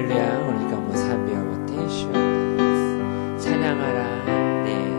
할렐루야. 우리가 뭐賛美を 대시오 찬양하라 내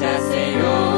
감사세요.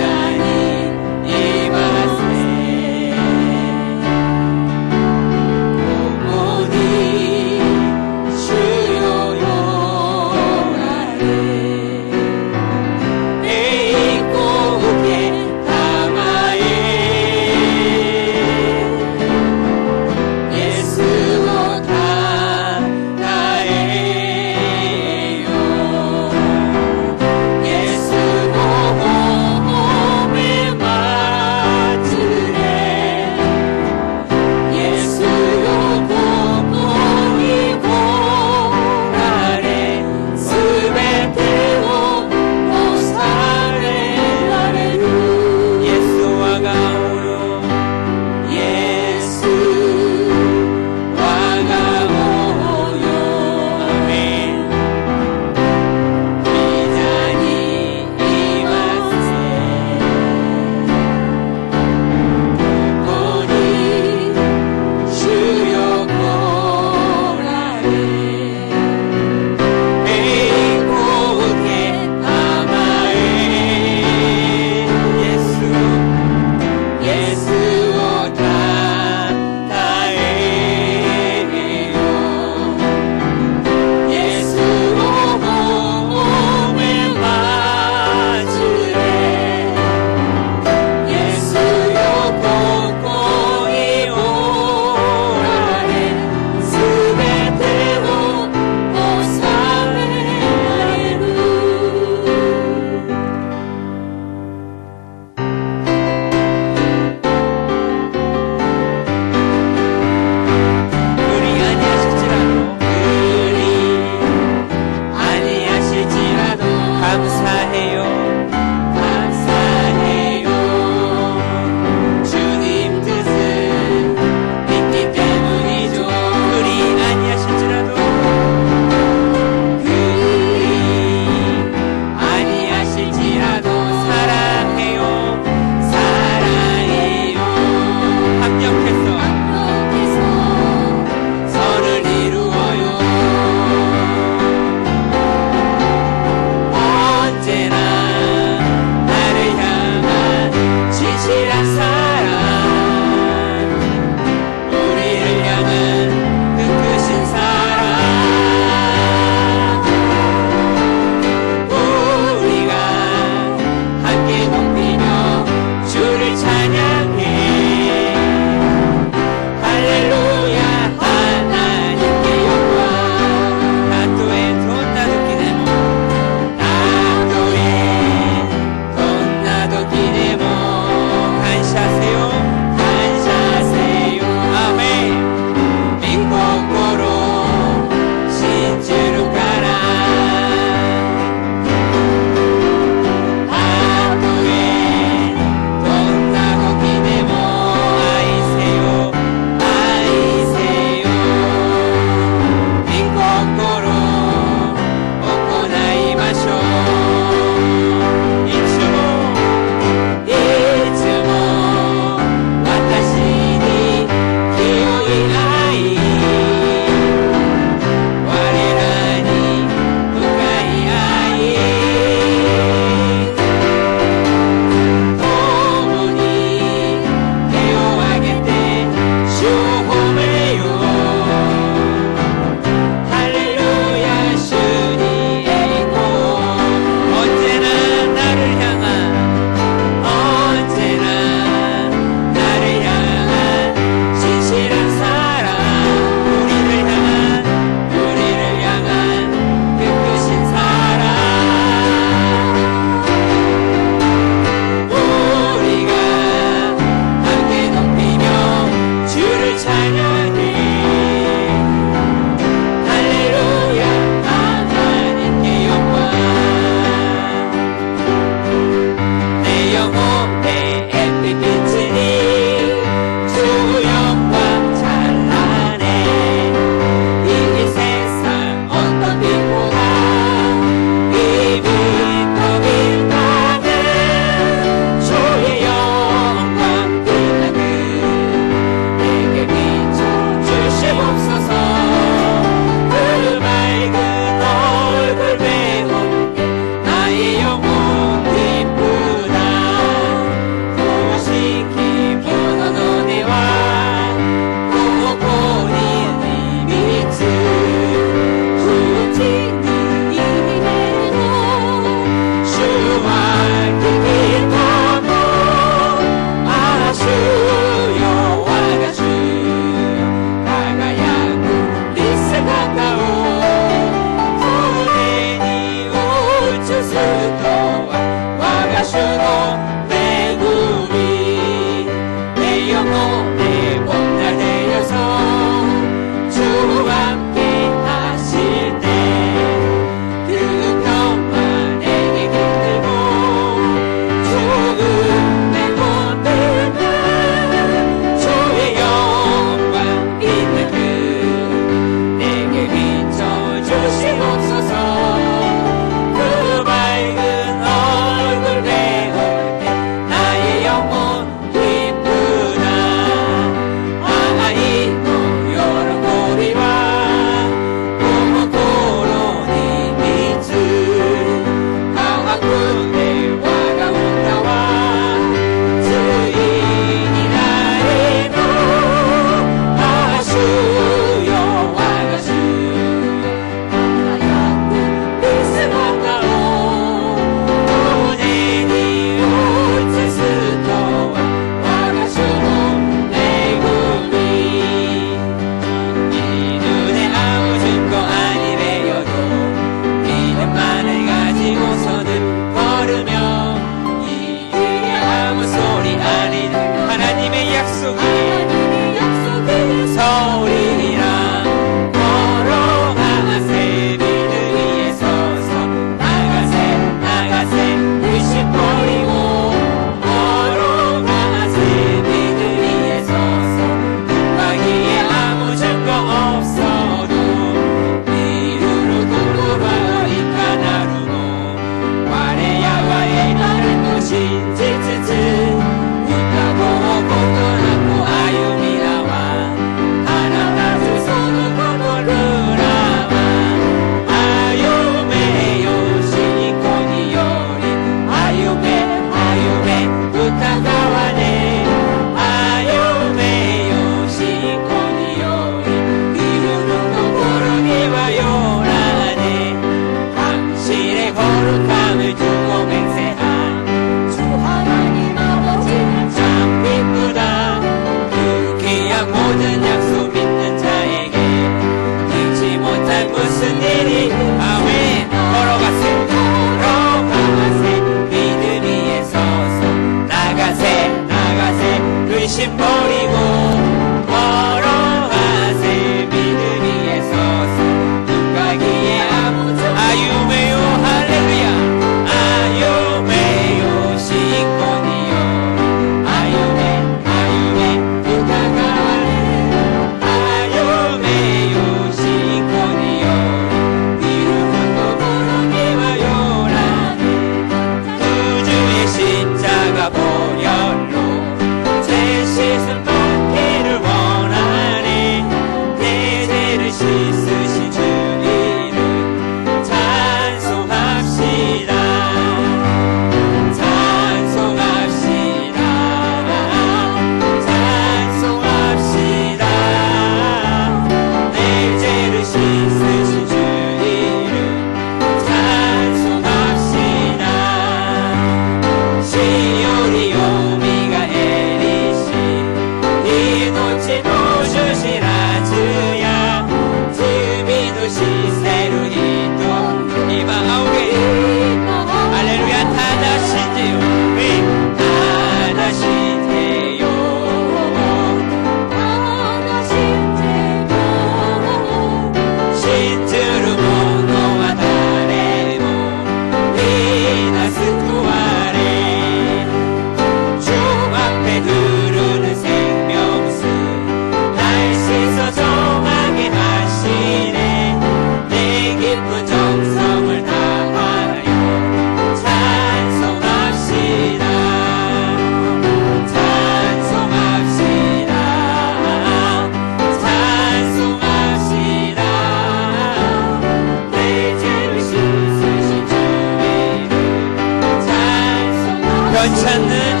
변찮는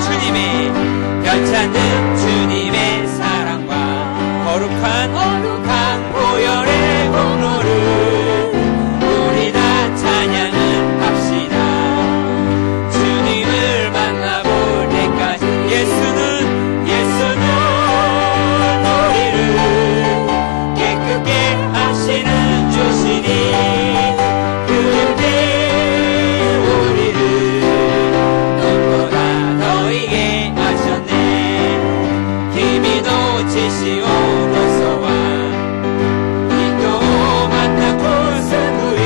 주님의 사랑과 거룩한 보혈의 공로를 우리 다 찬양을 합시다. 주님을 만나볼 때까지 예수는 우리를 깨끗게 하시는 주시니 그때 우리를 눈보다 더이게 하셨네. 힘이 놓치시오로서와 이도 만나 곳은 후에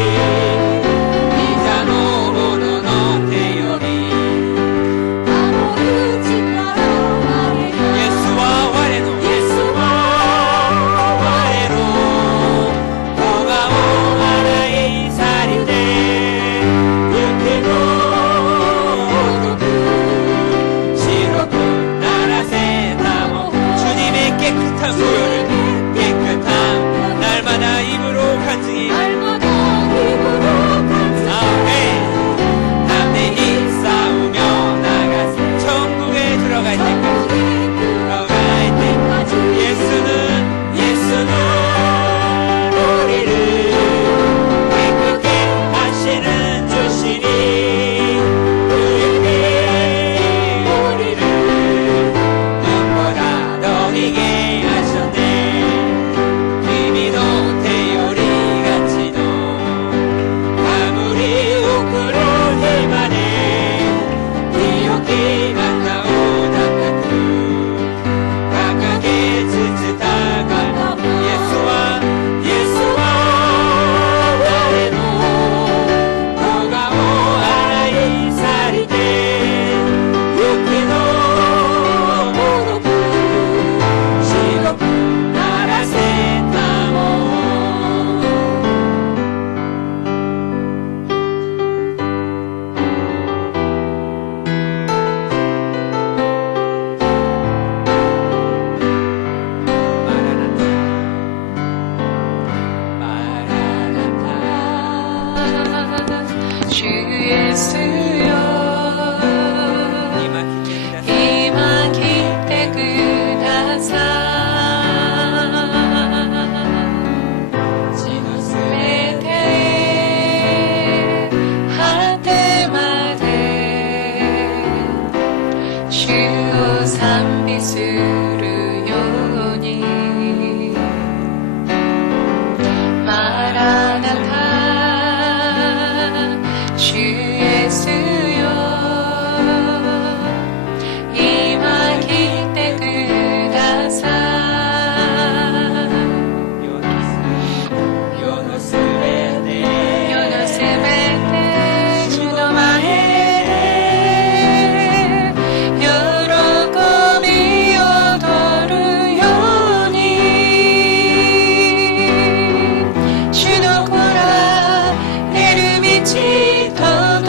이자 노모노노 대열이 예수와 와레노 도가오 하나의 살인데 육해도 시로군 나라세 다모 주님의 깨끗한 보혈을 깨끗함 날마다 입으로 간증히 담대히 싸우며 나가세 천국에 들어갈 때까지 예수는 우리를 깨끗게 하시는 주시니 그때 우리를 눈보다 더이게 하셨네. 힘이 노태요리 같이도 아무리 우크로 힘하네 기억이 안 나오다 같은 강하게 지치다가 예수와 나래로 도가오 하나의 살이대 육기도 모르고 시로군 나라세 타모 주 예수여 임하길 때 그다사 내 대에 하때마대 주오 삼비스르 요니 마라나타 주 예수여 임하길 때 그다사 요노스베테 주노마에 요로코미 오도르 요니 주노코라 에르미치 토노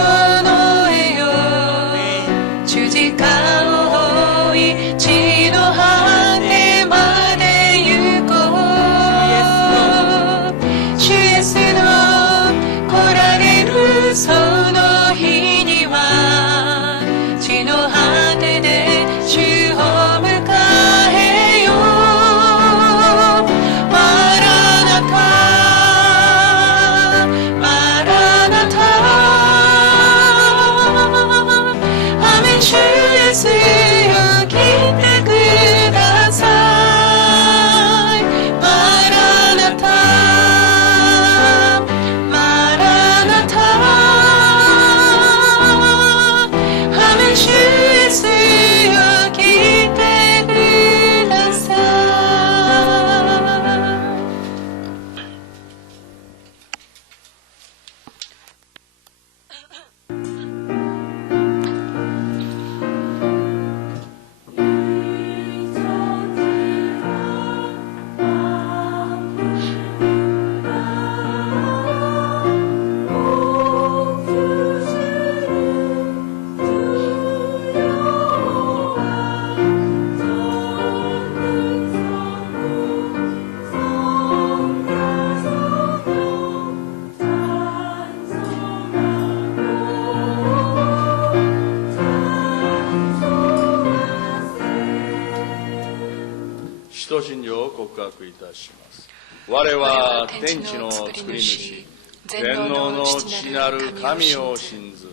と信条を告白いたします。我は天地の作り主、全能の父なる神を信ず。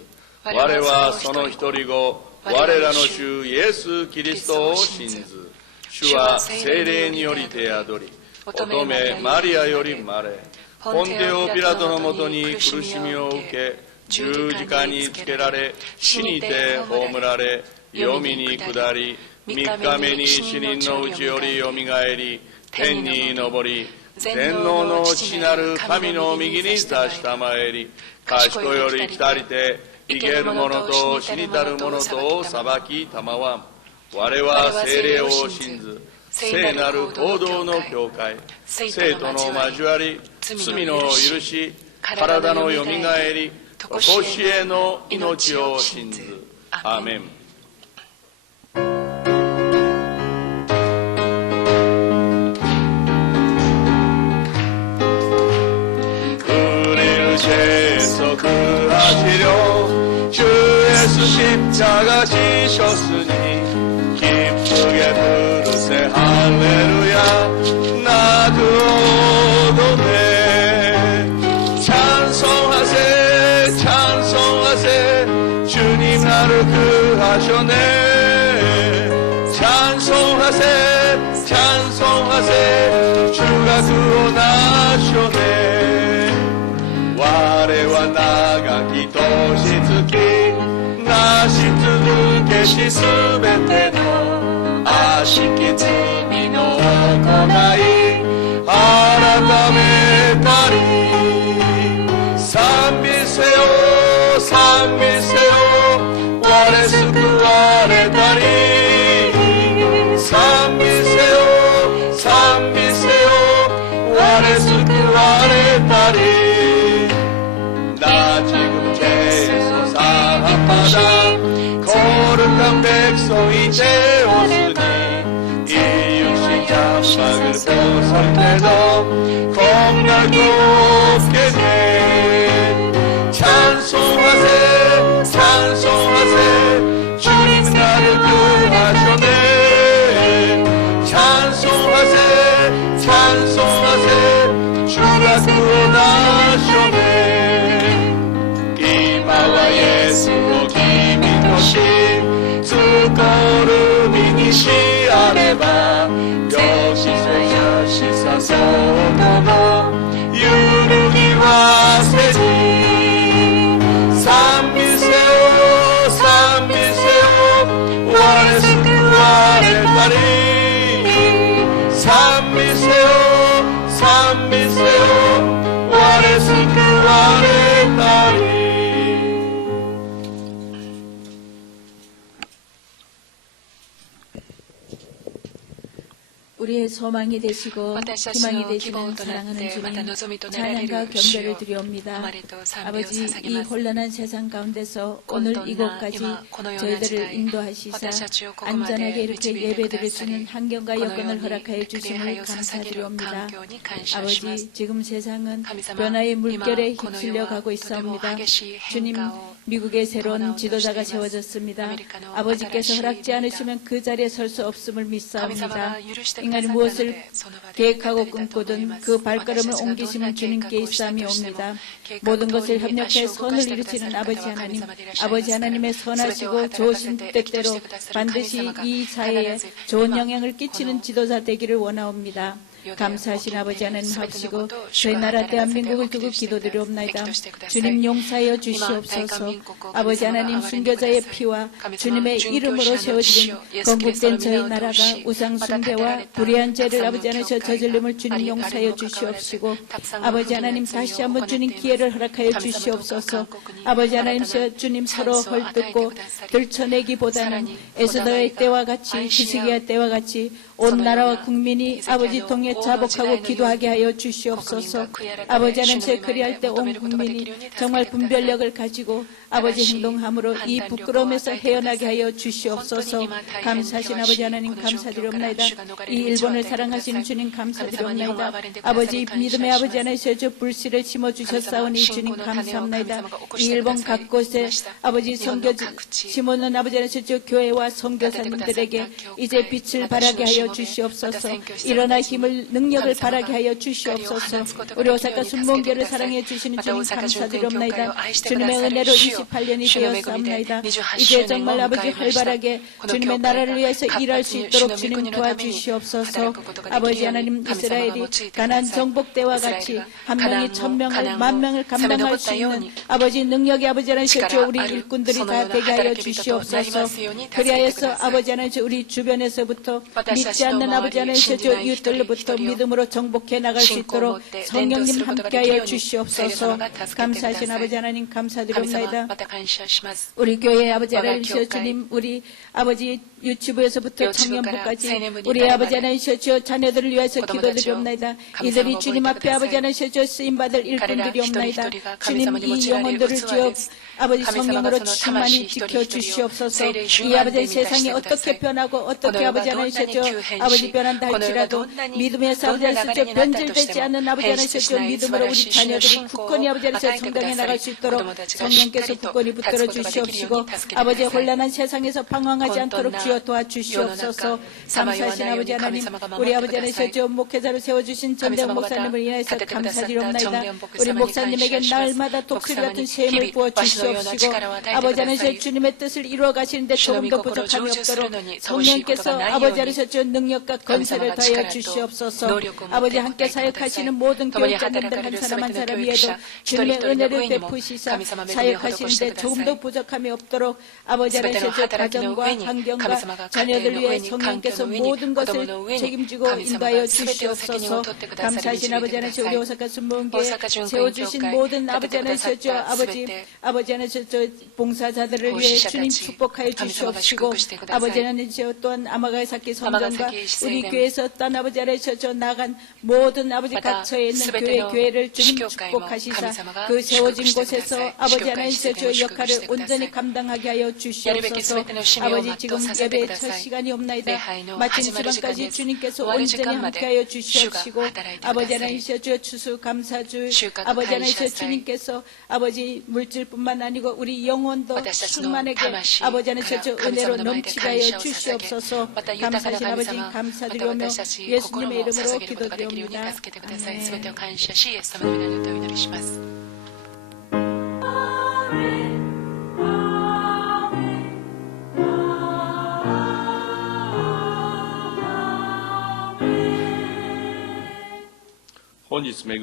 我はその一人子、我らの主イエス・キリストを信ず。主は聖霊により手宿り、乙女マリアより生まれ、ポンテオ・ピラトのもとに苦しみを受け、十字架につけられ、死にて葬られ、黄泉に下り、三日目に死人のうちよりよみがえり、天に昇り、全能の父なる神の右に座したまえり、賢より来たりて、生ける者と死にたる者とを裁きたまわん。我は聖霊を信ず、聖なる行動の教会、生徒の交わり、罪の許し、体のよみがえり、とこしえの命を信ず。アーメン。우리를 죄속하시려 주 예수 십자가 지셨으니 기쁘게 부르세 할렐루야 나도 오도네 찬송하세 찬송하세 주님 나를 구하셨네 찬송하세 찬송하세 주가 구원하셨네 我は長き年月なし続けしすべての悪しき罪の行い改めたり賛美せよ賛美せよ我救われたり賛美せよ賛美せよ我救われたり거룩한 백성이 되었으니 이웃이 장막을 벗을 때도 겁나고 없겠네 찬송하세 찬송하세 주님 나를 구하셨네 찬송하세 찬송하세 주가 구원하셨네 이마와 예수로君としつこるみにしあればよしさよしさそうとも揺るぎはせず賛美せよ賛美せよ我救われたり賛美せよ賛美せよ我救われたり우리의 소망이 되시고 희망이 되시는 사랑하는 주님 찬양과 경배를 드리옵니다. 아버지 이 혼란한 세상 가운데서 오늘 이곳까지 저희들을 인도하시사 안전하게 이렇게 예배드릴 수 있는 환경과 여건을 허락하여 주심을 감사드리옵니다. 아버지 지금 세상은 변화의 물결에 휩쓸려 가고 있사옵니다. 주님 미국에 새로운 지도자가 세워졌습니다. 아버지께서 허락지 않으시면 그 자리에 설 수 없음을 믿사옵니다. 인간이 무엇을 계획하고 꿈꾸든 그 발걸음을 옮기시면 주님께 있사함이 옵니다. 모든 것을 협력해 선을 이루시는 아버지 하나님, 아버지 하나님의 선하시고 좋으신 뜻대로 반드시 이 사회에 좋은 영향을 끼치는 지도자 되기를 원하옵니다. 감사하신 아버지 하나님 하시고 저희 나라 대한민국을 두고 기도드리옵나이다. 주님 용서하여 주시옵소서. 아버지 하나님 순교자의 피와 주님의 이름으로 세워진 건국된 저희 나라가 우상 숭배와 불의한 죄를 아버지 하나님 저질림을 주님 용서하여 주시옵시고 아버지 하나님 다시 한번 주님 기회를 허락하여 주시옵소서. 아버지 하나님 주님 서로 헐뜯고 들춰내기보다는 에스더의 때와 같이 히스기야 때와 같이 온 나라와 국민이 아버지 통해 통해 자복하고 기도하게 하여 주시옵소서. 아버지 하나님, 그리할 때 온 국민이 정말 분별력을 가지고 아버지 행동함으로 이 부끄러움에서 헤어나게 하여 주시옵소서. 감사하신 아버지 하나님 감사드리옵나이다. 이 일본을 사랑하시는 주님 감사드리옵나이다. 아버지 믿음의 아버지 하나님, 저 불씨를 심어주셨사오니 주님 감사합나이다. 이 일본 각 곳에 아버지 선교 심어놓은 아버지 하나님, 저 교회와 선교사님들에게 이제 빛을 발하게 하여 주시옵소서. 일어나 힘을 능력을 발하게 하여 주시옵소서. 우리 오사카 순복음교회를 사랑해 주시는 주님 감사드리옵나이다. 주님의 은혜로 28년이 되었사옵나이다. 이제 정말 아버지 활발하게 주님의 나라를 위해서 일할 수 있도록 주님 도와주시옵소서. 아버지 하나님, 이스라엘이 가나안 정복 때와 같이 한 명이 1000명을 10,000명을 감당할 수 있는 아버지 능력의 아버지 하나님, 우리 일꾼들이 다 되게 하여 주시옵소서. 그리하여서 아버지 하나님, 우리 주변에서부터 믿지 않는 아버지 하나님, 이웃들로부터 믿음으로 정복해 나갈 수 있도록 성령님 함께하여 주시옵소서. 감사하신 아버지 하나님 감사드립니다. 우리 교회 아버지 하나님, 주님, 우리 아버지 유치부에서부터 청년부까지 우리 아버지 하나님, 자녀들을 위해서 기도드리옵나이다. 이들이 주님 앞에 아버지 하나님, 쓰임받을 일꾼들이옵나이다. 주님, 이 영혼들을 주여 아버지 성령으로 충만히 지켜주시옵소서. 이 아버지 세상이 어떻게 변하고 어떻게 아버지 하나님, 아버지 변한다 할지라도 믿음에서 아버지 하나님, 변질되지 않는 아버지 하나님, 믿음으로 우리 자녀들이 굳건히 아버지 하나님, 성장해 나갈 수 있도록 성령께서 굳건히 붙들어 주시옵시고 아버지 혼란한 세상에서 방황하지 않도록 주여 도와주시옵소서. 감사하신 아버지 하나님, 우리 아버지 하나님, 목회자로 세워주신 전대웅 목사님을 인하여서 감사드리옵나이다. 우리 목사님에게 날마다 독수리 같은 셈을 부어주시옵시고 아버지 하나님, 주님의 뜻을 이루어 가시는데 조금도 부족함이 없도록 성령께서 아버지 하나님, 능력과 건설을 더하여 주시옵소서. 아버지 함께 사역하시는 모든 교육자님들 한 사람 한 사람 위에도 주님의 은혜를 베푸시사 사역하시는데 조금도 부족함이 없도록 아버지 하나님, 가정과 환경과 자녀들 위해 성령께서 모든 것을 책임지고 인도하여 주시옵소서. 감사하신 아버지 하나님, 우리 오사카 순복음교회 세워주신 모든 아버지 하나님, 아버지 하나님, 봉사자들을 위해 주님 축복하여 주시옵시고 아버지 하나님, 또한 아마가사키 성전과 우리 교회에서 딴 아버지 하나님, 나간 모든 아버지 각처에 있는 교회를 주님 축복하시사 그 세워진 곳에서 아버지 하나님, 역할을 온전히 감당하게 하여 주시옵소서. 아버지 지금 예배의 첫 시간이 없나이다. 마침 시간까지 주님께서 온전히 함께하여 주시옵시고 아버지 하나님, 추수 감사주 아버지 하나님, 주님께서 아버지 물질뿐만 아니고 우리 영혼도 충만하게 아버지 하나님, 은혜로 넘치게 하여 주시옵소서. 감사하신 아버지 감사드리오며 예수님의 이름으로 기도드립니다. 아멘. 本日恵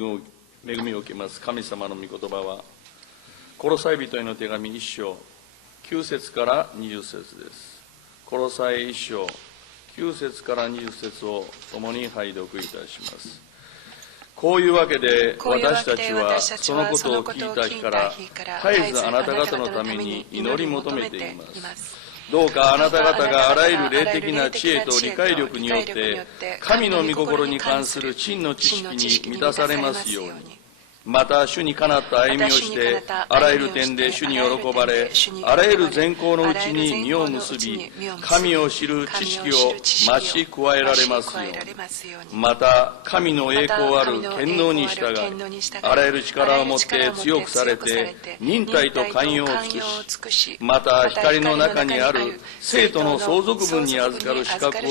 みを受けます神様の御言葉はコロサイ人への手紙1章9節から20節です。コロサイ1章9節から20節を共に拝読いたします。こういうわけで私たちはそのことを聞いた日から絶えずあなた方のために祈り求めています。どうかあなた方があらゆる霊的な知恵と理解力によって神の御心に関する真の知識に満たされますように、また主にかなった歩みをしてあらゆる点で主に喜ばれ、あらゆる善行のうちに実を結び神を知る知識を増し加えられますように、また神の栄光ある権能に従いあらゆる力を持って強くされて忍耐と寛容を尽くし、また光の中にある生徒の相続分に預かる資格を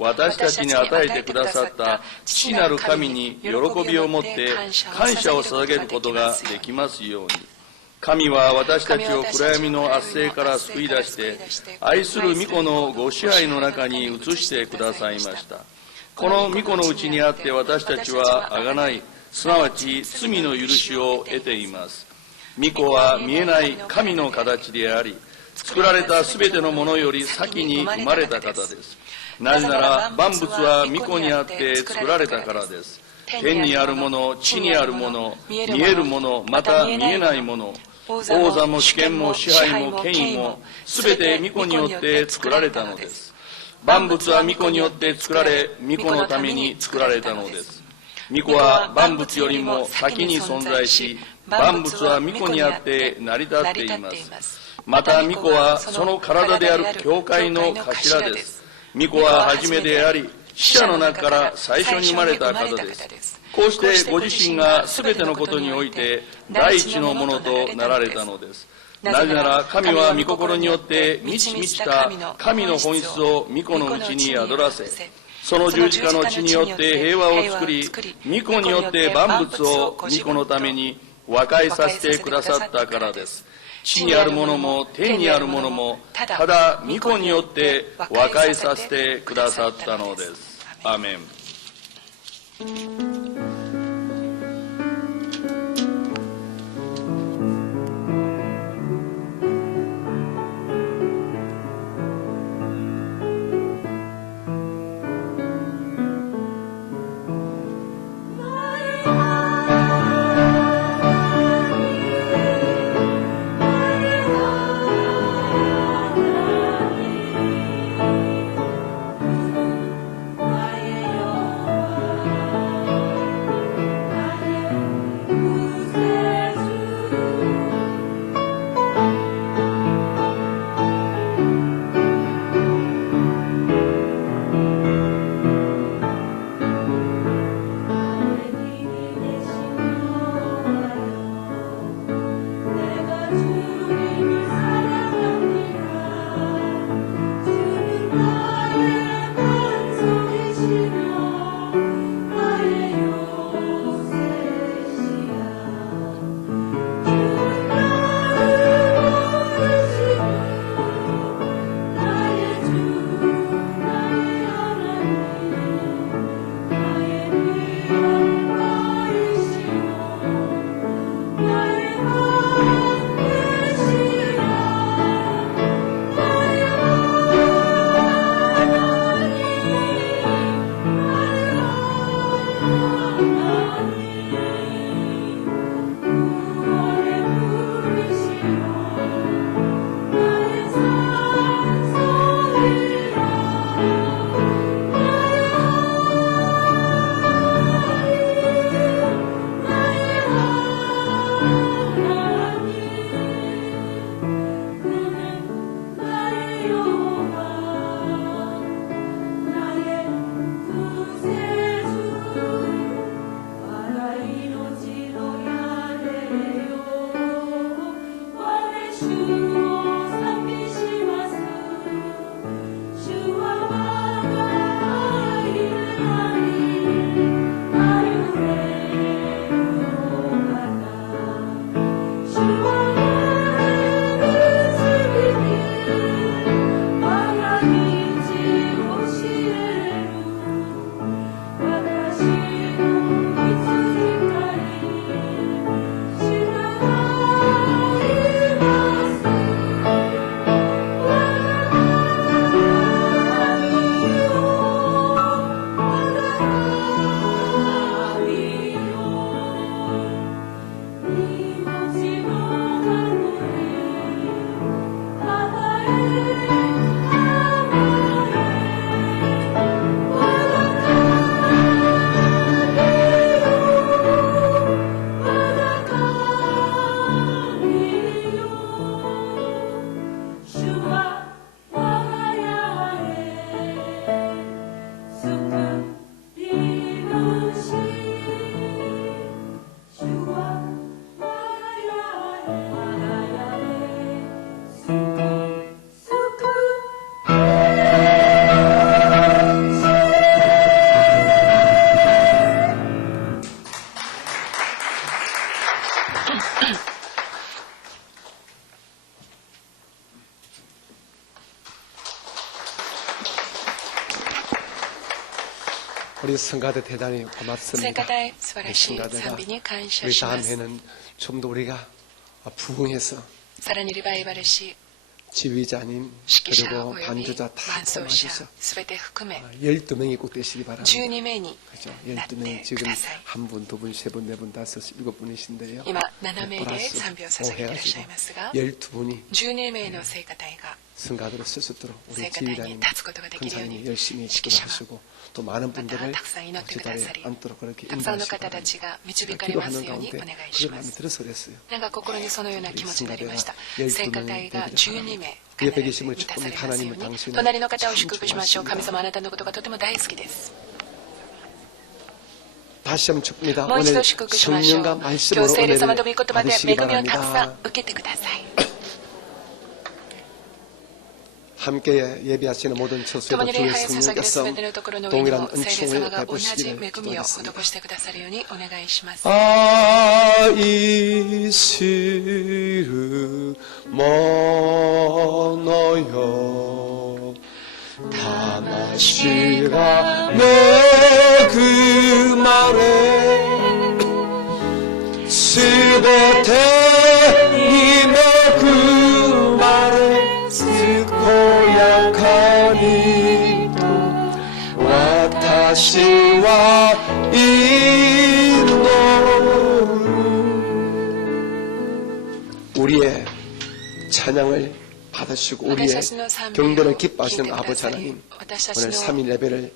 私たちに与えてくださった父なる神に喜びを持って感謝を捧げることができますように。神は私たちを暗闇の圧政から救い出して愛する御子のご支配の中に移してくださいました。この御子のうちにあって私たちは贖い、すなわち罪の許しを得ています。御子は見えない神の形であり、作られたすべてのものより先に生まれた方です。なぜなら万物は御子にあって作られたからです。天にあるもの、地にあるもの、見えるもの、また見えないもの、王座も主権も支配も権威も、すべて御子によって作られたのです。万物は御子によって作られ、御子のために作られたのです。御子は万物よりも先に存在し、万物は御子にあって成り立っています。また御子はその体である教会の頭です。御子は初めであり、死者の中から最初に生まれた方です。こうしてご自身がすべてのことにおいて第一のものとなられたのです。なぜなら神は御心によって満ち満ちた神の本質を御子のうちに宿らせ、その十字架の血によって平和を作り、御子によって万物を御子のために和解させてくださったからです。地にあるものも天にあるものもただ御子によって和解させてくださったのです。アーメン。우리 성가대 대단히 고맙습니다. 성가대 素晴らしい賛美に感謝します。 우리 다음에는 좀 더 우리가 부흥해서 さらにリバイバルし 지휘자님 指揮者 그리고 および 반주자 다 伴奏者 포함하셔서 すべて含め 12명이 꼭 되시기 바랍니다. 12名に 그죠? なって 12명 く 지금 ださい。 한 분, 두 분, 세 분, 네 분, 다섯, 일곱 분이신데요. 今7名で 플러스 賛美を捧げていらっしゃいますが 12분이 12名の聖歌隊が 성가대로 쓸 수 있도록 우리 聖歌隊に 지휘자님, 立つことができるよう 권사님이 に 열심히 指揮者が 기도하시고 또 많은 また 분들을 たくさん祈ってくだ 제자리에 さり 앉도록 그렇게 たくさんの 인도하시기 方た 바랍니다. ちが導かれます 기도하는 ようにお 가운데 願いし 그걸 ま 마음에 す。 들어서 그랬어요. なんか心にそのような気持ちになりました。 12聖歌隊が12名 위에 必 계신 ず 분 満たされ 축복합니다. ますよ 하나님은 うに。 당신을 隣の方を 참 祝福しましょう。 좋아하십니다. 神様あなたのことがとても大好きです。 다시 한번 축복합니다. もう一 오늘 度祝福しましょう。 성령과 今 말씀으로 日聖霊様 은혜를 と御言葉で 받으시기 恵みをたくさ 바랍니다. ん受けてください。 함께 예배하시는 모든 共 처소에도 に礼 주의 拝を捧げる 성령께서 全てのところの上に 동일한 も聖霊 은총을 様が同じ 베푸시기를 恵みを 기도하겠습니다. 施してくださるようにお願いします。 아이스르 모노요 다마시가 내 그 말에 스베테님의 그 말에 듣고 약하니 또 와타시와 인도를 우리의 찬양을 받으시고 우리의 경배를 기뻐하시는 아버지 하나님, 오늘 3일 예배를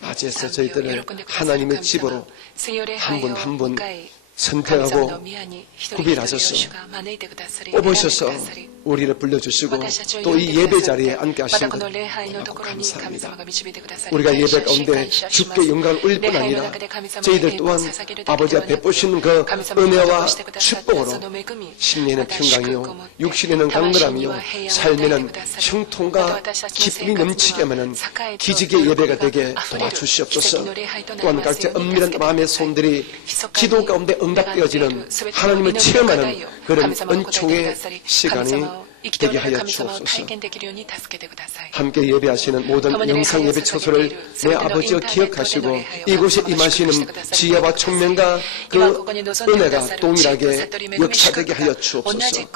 맞이해서 저희들을 하나님의 집으로 한 분 한 분 선택하고 구별하셔서 뽑으셔서 우리를 불러주시고 또 이 예배 자리에 앉게 하신 것 너무 감사합니다. 우리가 예배 가운데 주께 영광을 올릴 뿐 아니라 저희들 또한 아버지가 베푸시는 그 은혜와 축복으로 심리에는 평강이요 육신에는 강건함이요 삶에는 형통과 기쁨이 넘치게 하면 기적의 예배가 되게 도와주시옵소서. 또한 각자 은밀한 마음의 손들이 기도 가운데 응답되어지는 하나님을 체험하는 그런 은총의 시간이 되게 하여 주옵소서. 함께 예배하시는 모든 영상 예배 처소를 내 아버지가 기억하시고 이곳에 임하시는 지혜와 총명과 그 은혜가 동일하게 역사되게 하여 주옵소서.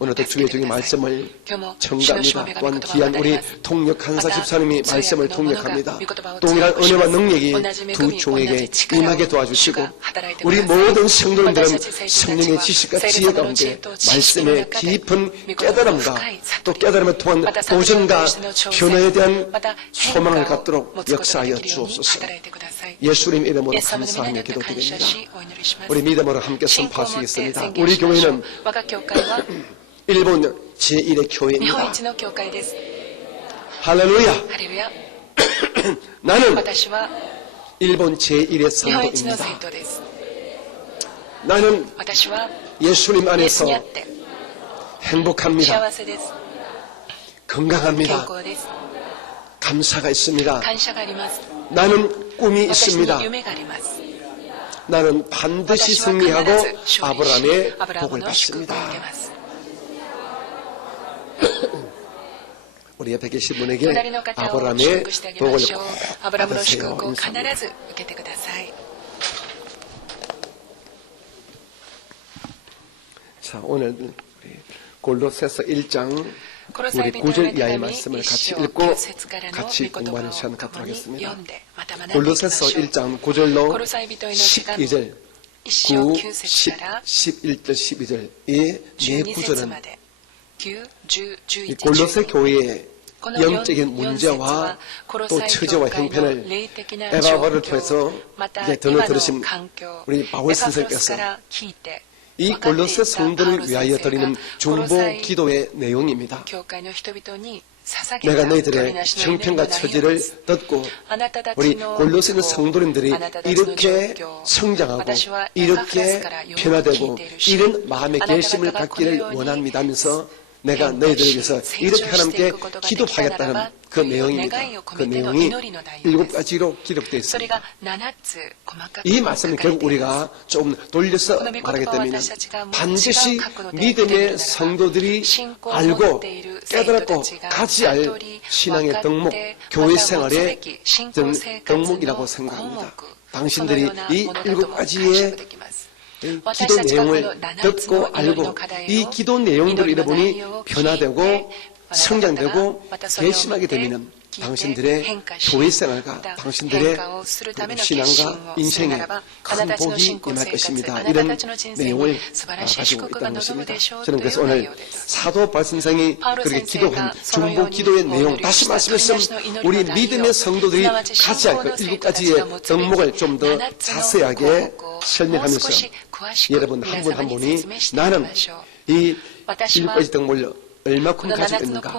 오늘도 주의 종의 말씀을 청구합니다. 또한 귀한 우리 통역 한사 집사님이 말씀을 통역합니다. 동일한 은혜와 능력이 두 종에게 임하게 도와주시고 우리 모든 성도님들은 성령의 지식과 지혜 가운데 말씀의 깊은 깨달음과 또 깨달음을 통한 도전과 변화에 대한 소망을 갖도록 역사하여 주옵소서. 예수님 이름으로 감사하며 기도드립니다. 우리 믿음으로 함께 선포하시겠습니다. 우리 교회는 일본 제1의 교회입니다. 할렐루야. 나는 일본 제1의 성도입니다. 나는 예수님 안에서 행복합니다. 건강합니다. 감사가 있습니다. 나는 꿈이 있습니다. 나는 반드시 승리하고 아브라함의 복을 받습니다. 우리 옆에 계신 분에게 아브라함의 복을 꼭 받으세요. 자, 오늘 우리 골로새서 1장 우리 9절 이하의 말씀을 같이 읽고 같이 공부하는 시간 갖도록 하겠습니다. 골로새서 1장 9절로 12절 9, 10, 11절, 12절 이 네 구절은 이 골로새 교회의 영적인 문제와 또 처지와 형편을 에바바를 통해서 이제 전을 들으신 우리 바울 선생께서 이 골로새 성도를 위하여 드리는 중보 기도의 내용입니다. 내가 너희들의 형편과 처지를 듣고 우리 골로새 성도님들이 이렇게 성장하고 이렇게 변화되고 이런 마음의 결심을 갖기를 원합니다 하면서 내가 너희들을 위해서 이렇게 하나님께 기도하겠다는 그 내용입니다. 그 내용이 7가지로 기록되어 있습니다. 이 말씀은 결국 우리가 좀 돌려서 말하게 되면 반드시 믿음의 성도들이 알고 깨달았고 가지야 할 신앙의 덕목, 교회 생활의 덕목이라고 생각합니다. 당신들이 이 7가지의 기도 내용을 듣고 알고 이 기도 내용들을 잃어보니 변화되고 성장되고 결심하게 되면 당신들의 교회 생활과 당신들의 신앙과 인생에 큰 복이 임할 것입니다. 이런 내용을 가지고 있다는 것입니다. 저는 그래서 오늘 사도 바울선생이 그렇게 기도한 중보 기도의 내용 다시 말씀했으면 우리 믿음의 성도들이 가져야 할 것 7가지의 덕목을 좀 더 자세하게 설명하면서 여러분 한 분 한 분이 나는 이 7가지 덕목을 얼마큼 가지고 있는가,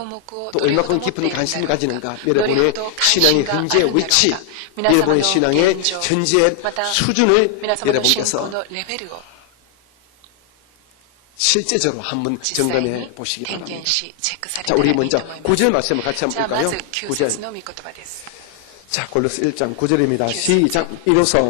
또 얼마큼 깊은 관심을 가지는가, 여러분의 신앙의 현재 위치, 여러분의 신앙의 현재 수준을 여러분께서 실제적으로 한번 점검해 보시기 바랍니다. 자, 우리 먼저 9절 말씀을 같이 한번 볼까요? 9절. 자, 골로새 1장 9절입니다. 시작. 이로써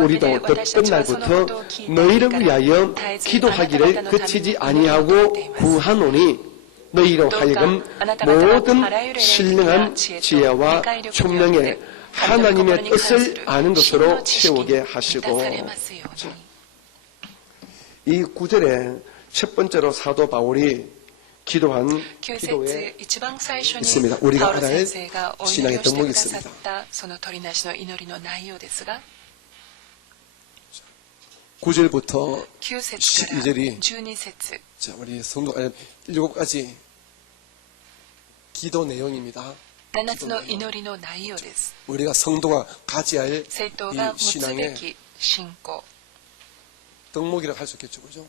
우리도 듣던 날부터 너희를 위하여 기도하기를 그치지 아니하고 구하노니 너희로 하여금 모든 신령한 지혜와 총명에 하나님의 뜻을 아는 것으로 채우게 하시고. 이 9절에 첫 번째로 사도 바울이 기도한 기도에 있습니다. 우리가 알아야 할 신앙의 덕목이 있습니다. 9절부터 12절이 자, 우리 성도 7가지 기도 내용입니다. 우리가 성도가 가져야 할 이 신앙의 덕목이라고 할 수 있겠죠, 그죠?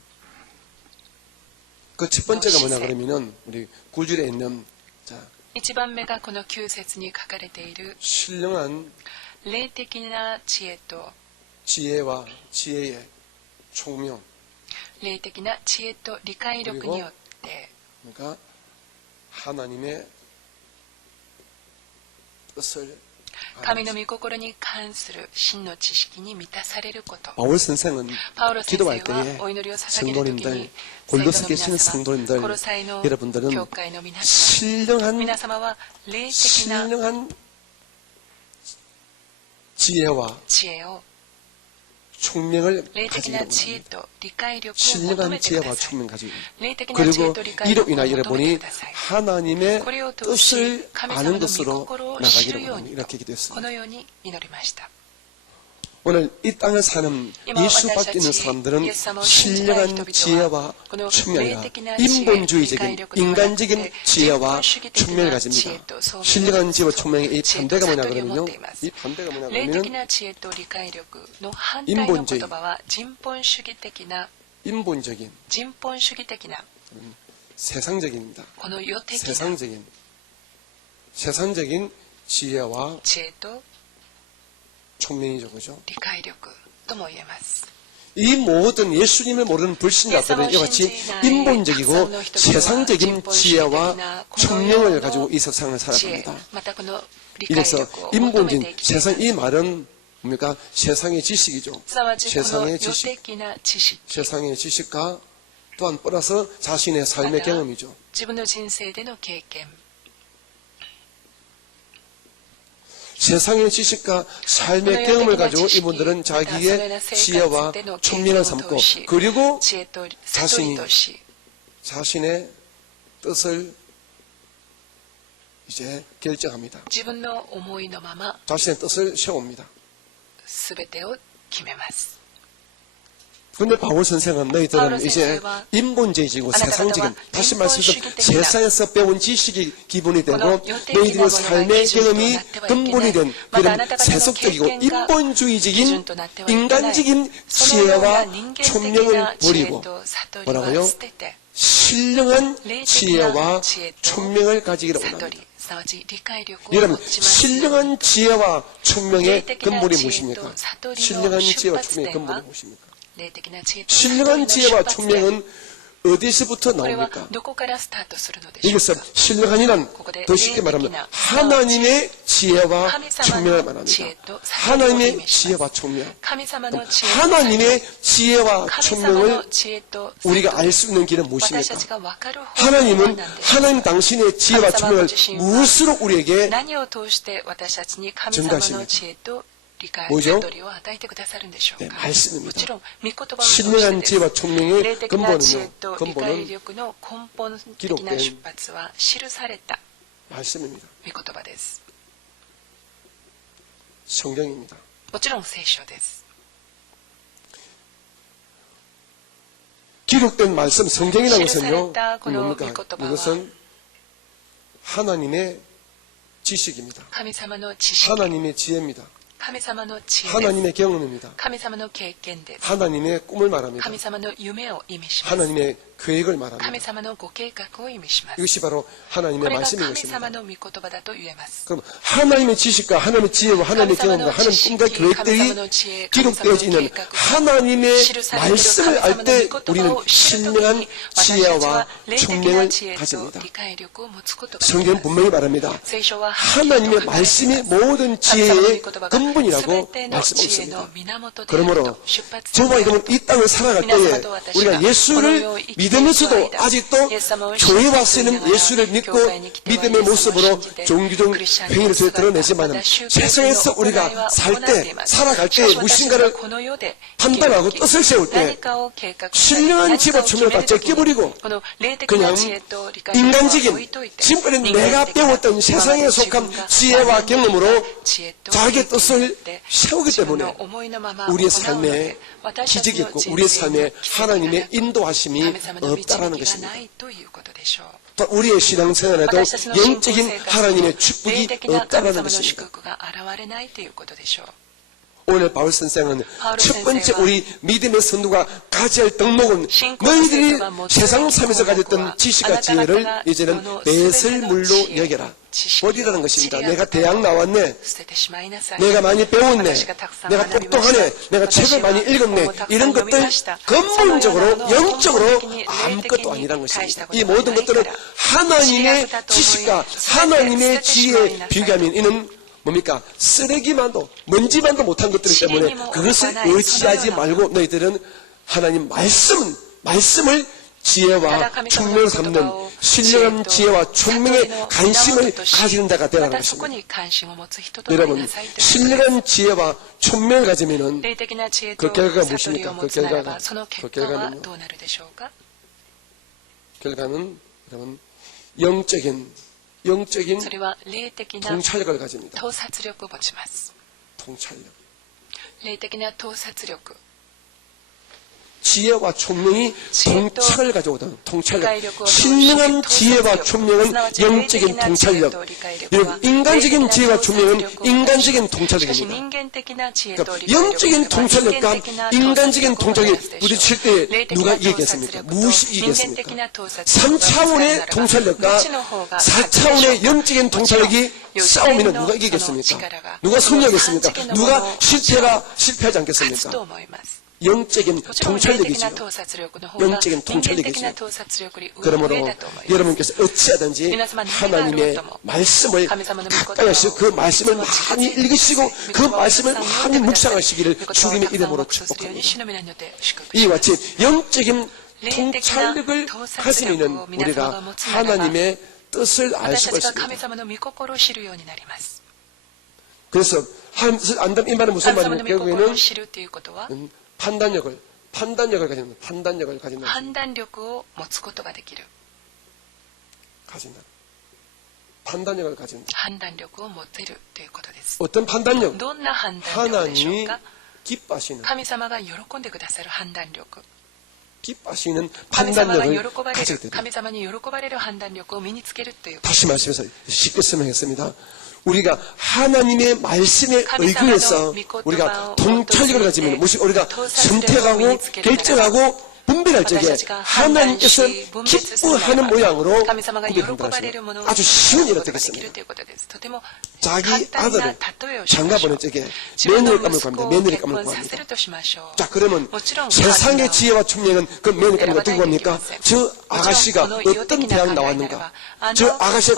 그 첫 번째가 뭐냐 그러면은 우리 9절에 있는 자, 1番目がこの9節に書かれている 신령한 霊的な知恵と 지혜와 지혜의 총명. 霊的な知恵と理解力によって 그러니까 하나님의 뜻을 神の御心に関する真の知識に満たされること。 바울 선생은 パウロ先生 기도할 때에 はお祈りを捧げるとき 성도님들 に 골로새 계시는 生徒 성도님들 の皆様、コロサイの 여러분들은 教会の皆様、 신령한 皆様は霊的な 신령한 지혜와 知恵を 총명을 霊的 가지기를 な知恵 원합니다. と理解力を求 신령한 めてく 지혜와 ださい。 총명 가지고 霊的な知恵 그리고 と理解 이로 力を 인하여 求めて 여러분이 ください。 하나님의 これを通し 뜻을 神様 아는 の御 것으로 心を知る 나가기를 よう 원합니다. に 이렇게 こ 기도했습니다. のように祈りました。 오늘 이 땅을 사는 예수 밖에 있는 사람들은 신령한 지혜와 총명이 아니라 인본주의적인 인간적인 지혜와 총명을 가집니다. 신령한 지혜와 총명의 이 반대가 뭐냐 그러면요. 이 반대가 뭐냐 霊 그러면 的な知恵と理解力の反対の言葉は人本主義的な 인본적인 人本主義的な 세상적입니다. この世的な 세상적인 지혜와 知恵と 총명이죠, 그죠? 理解力とも言えます。 이 모든 예수님을 모르는 불신자들은 이같이 인본적이고 세상적인 지혜와 총명을 가지고 이 세상을 知恵 살아갑니다. またこの理解 이래서 力を求めて 인본주의 生きてい 세상 ます。 이 말은 뭡니까? 세상의 지식이죠. すなわちこの 세상의 世 지식, 的な知識 세상의 지식과 또한 플러스 자신의 삶의 경험이죠. 自分の人生での経験 세상의 지식과 삶의 경험을 가지고 이분들은 자기의 지혜와 총명을 삼고 그리고 知恵と悟りとし 자신의 뜻을 이제 결정합니다. 自分の思いのまま 자신의 뜻을 세웁니다. 全てを決めます。 근데 바울 선생은 너희들은 이제 인본주의적이고 세상적인 다시 말씀해서 세상에서 배운 지식이 기본이 되고 너희들의 삶의 경험이 근본이 된 그런 세속적이고 인본주의적인 인간적인 지혜와 총명을 버리고 뭐라고요? 신령한 지혜와 총명을 가지기를 원합니다. 여러분, 신령한 지혜와 총명의 근본이 무엇입니까? 신령한 지혜와 총명의 근본이 무엇입니까? 신령한 지혜와 총명은 어디서부터 나옵니까? 이것은 신령한이란 더 쉽게 말하면 하나님의 지혜와 총명을 말합니다. 하나님의 지혜와 총명. 하나님의 지혜와 총명을 우리가 알 수 있는 길은 무엇입니까? 하나님은 하나님 당신의 지혜와 총명을 무엇으로 우리에게 증가하십니까? 뭐죠? 네, 말씀입니다. 신령한 지혜와 총명의 근본은요. 근본은 기록된 말씀입니다. 성경입니다. もちろん聖書です。 기록된 말씀 성경이라는 것은요. 記されたこの御 뭡니까? 言葉は 이것은 하나님의 지식입니다. 神様の知識、 하나님의 지혜입니다. 神様の知恵です。 하나님의 경험입니다. 神様の経験です。 하나님의 꿈을 말합니다. 神様の夢を意味します。 하나님의 계획을 말합니다. 神様のご計画を意味します。 이것이 바로 こ 하나님의 れが 말씀인 神 것입니다. 様の御言葉だと言えます。 그럼 하나님의 지식과 하나님의 지혜와 하나님의 경험과 하나님의 꿈과 계획들이 기록되어져 있는 하나님의 말씀을 알 때 우리는 신령한 지혜와 총명을 가집니다. 성경은 분명히 말합니다. 하나님의 말씀이 모든 지혜의 근본이라고 말씀하고 있습니다. 그러므로 저와 여러분 이 땅을 살아갈 때에 우리가 예수를 믿으면서도 아직도 교회에 와서는 예수를 믿고 믿음의 모습으로 종교적 행위를 드러내지만 세상에서 우리가 살아갈 때 무엇인가를 판단하고 뜻을 세울 때 신령한 지혜와 총명을 다 제껴버리고 그냥 인간적인 지금까지 내가 배웠던 세상에 속한 지혜와 경험으로 자기의 뜻을 세우기 때문에 우리의 삶에 기적이 있고 우리의 삶에 하나님의 인도하심이 없다라는 것입니다. 또 우리의 신앙생활에도 영적인 하나님의 축복이 없다라는 것입니다. 오늘 바울 선생은 첫 번째 우리 믿음의 선두가 가져야 할 덕목은 너희들이 세상 삶에서 가졌던 지식과 지혜를 이제는 배설물로 여겨라. 버리라는 것입니다. 내가 대학 나왔네. 내가 많이 배웠네. 내가 똑똑하네. 내가 책을 많이 읽었네. 이런 것들 근본적으로 영적으로 아무것도 아니라는 것입니다. 이 모든 것들은 하나님의 지식과 하나님의 지혜에 비교하면 이는 뭡니까? 쓰레기만도 먼지만도 못한 것들 때문에 그것을 의지하지 말고 너희들은 하나님 말씀을 지혜와 총명을 삼는 신령한 지혜와 총명의 관심을 가지는 자가 되라는 것입니다. 여러분, 신령한 지혜와 총명을 가지면은 그 결과가 무엇입니까? 그 결과는 여러분 영적인 통찰력을 가집니다. 통찰력. 지혜와 총명이 통찰을 가져오다. 통찰력. 신령한 지혜와 총명은 영적인 통찰력. 인간적인 지혜와 총명은 인간적인 통찰력입니다. 그러니까 영적인 통찰력과 인간적인 통찰력이 부딪힐 때 누가 이기겠습니까? 무엇이 이기겠습니까? 3차원의 통찰력과 4차원의 영적인 통찰력이 싸우면 누가 이기겠습니까? 누가 승리하겠습니까? 누가 실패하지 않겠습니까? 영적인 통찰력이지요. 영적인 통찰력이지요. 그러므로 여러분께서 어찌하든지 하나님의 말씀을 가까이 하시고 그 말씀을 많이 읽으시고 그 말씀을 많이 묵상하시기를 주님의 이름으로 축복합니다. 이와 같이 영적인 통찰력을 가지면 우리가 하나님의 뜻을 알 수가 있습니다. 그래서 안다면 이 말은 무슨 말입니까? 결국에는 판단력을 가진다. 판단력을 가진다. 판단력을 가진다. 어떤 판단력? 하나님이 기뻐하시는 기뻐하시는 판단력을 가질 때 다시 말씀해서 쉽게 설명했습니다. 우리가 하나님의 말씀에 의거해서 우리가 통찰력을 가지면 우리가 선택하고 결정하고 분별할 적에 하나님께서 기뻐하는 모양으로 구별한다는 아주 쉬운 예를 들겠습니다. 자기 아들을 장가 보낼 적에 며느리감을 구합니다. 며느리감을 구합니다. 자, 그러면 세상의 지혜와 총명은 그 며느리감을 어떻게 구합니까? 저 아가씨가 어떤 대학 나왔는가? 저 아가씨의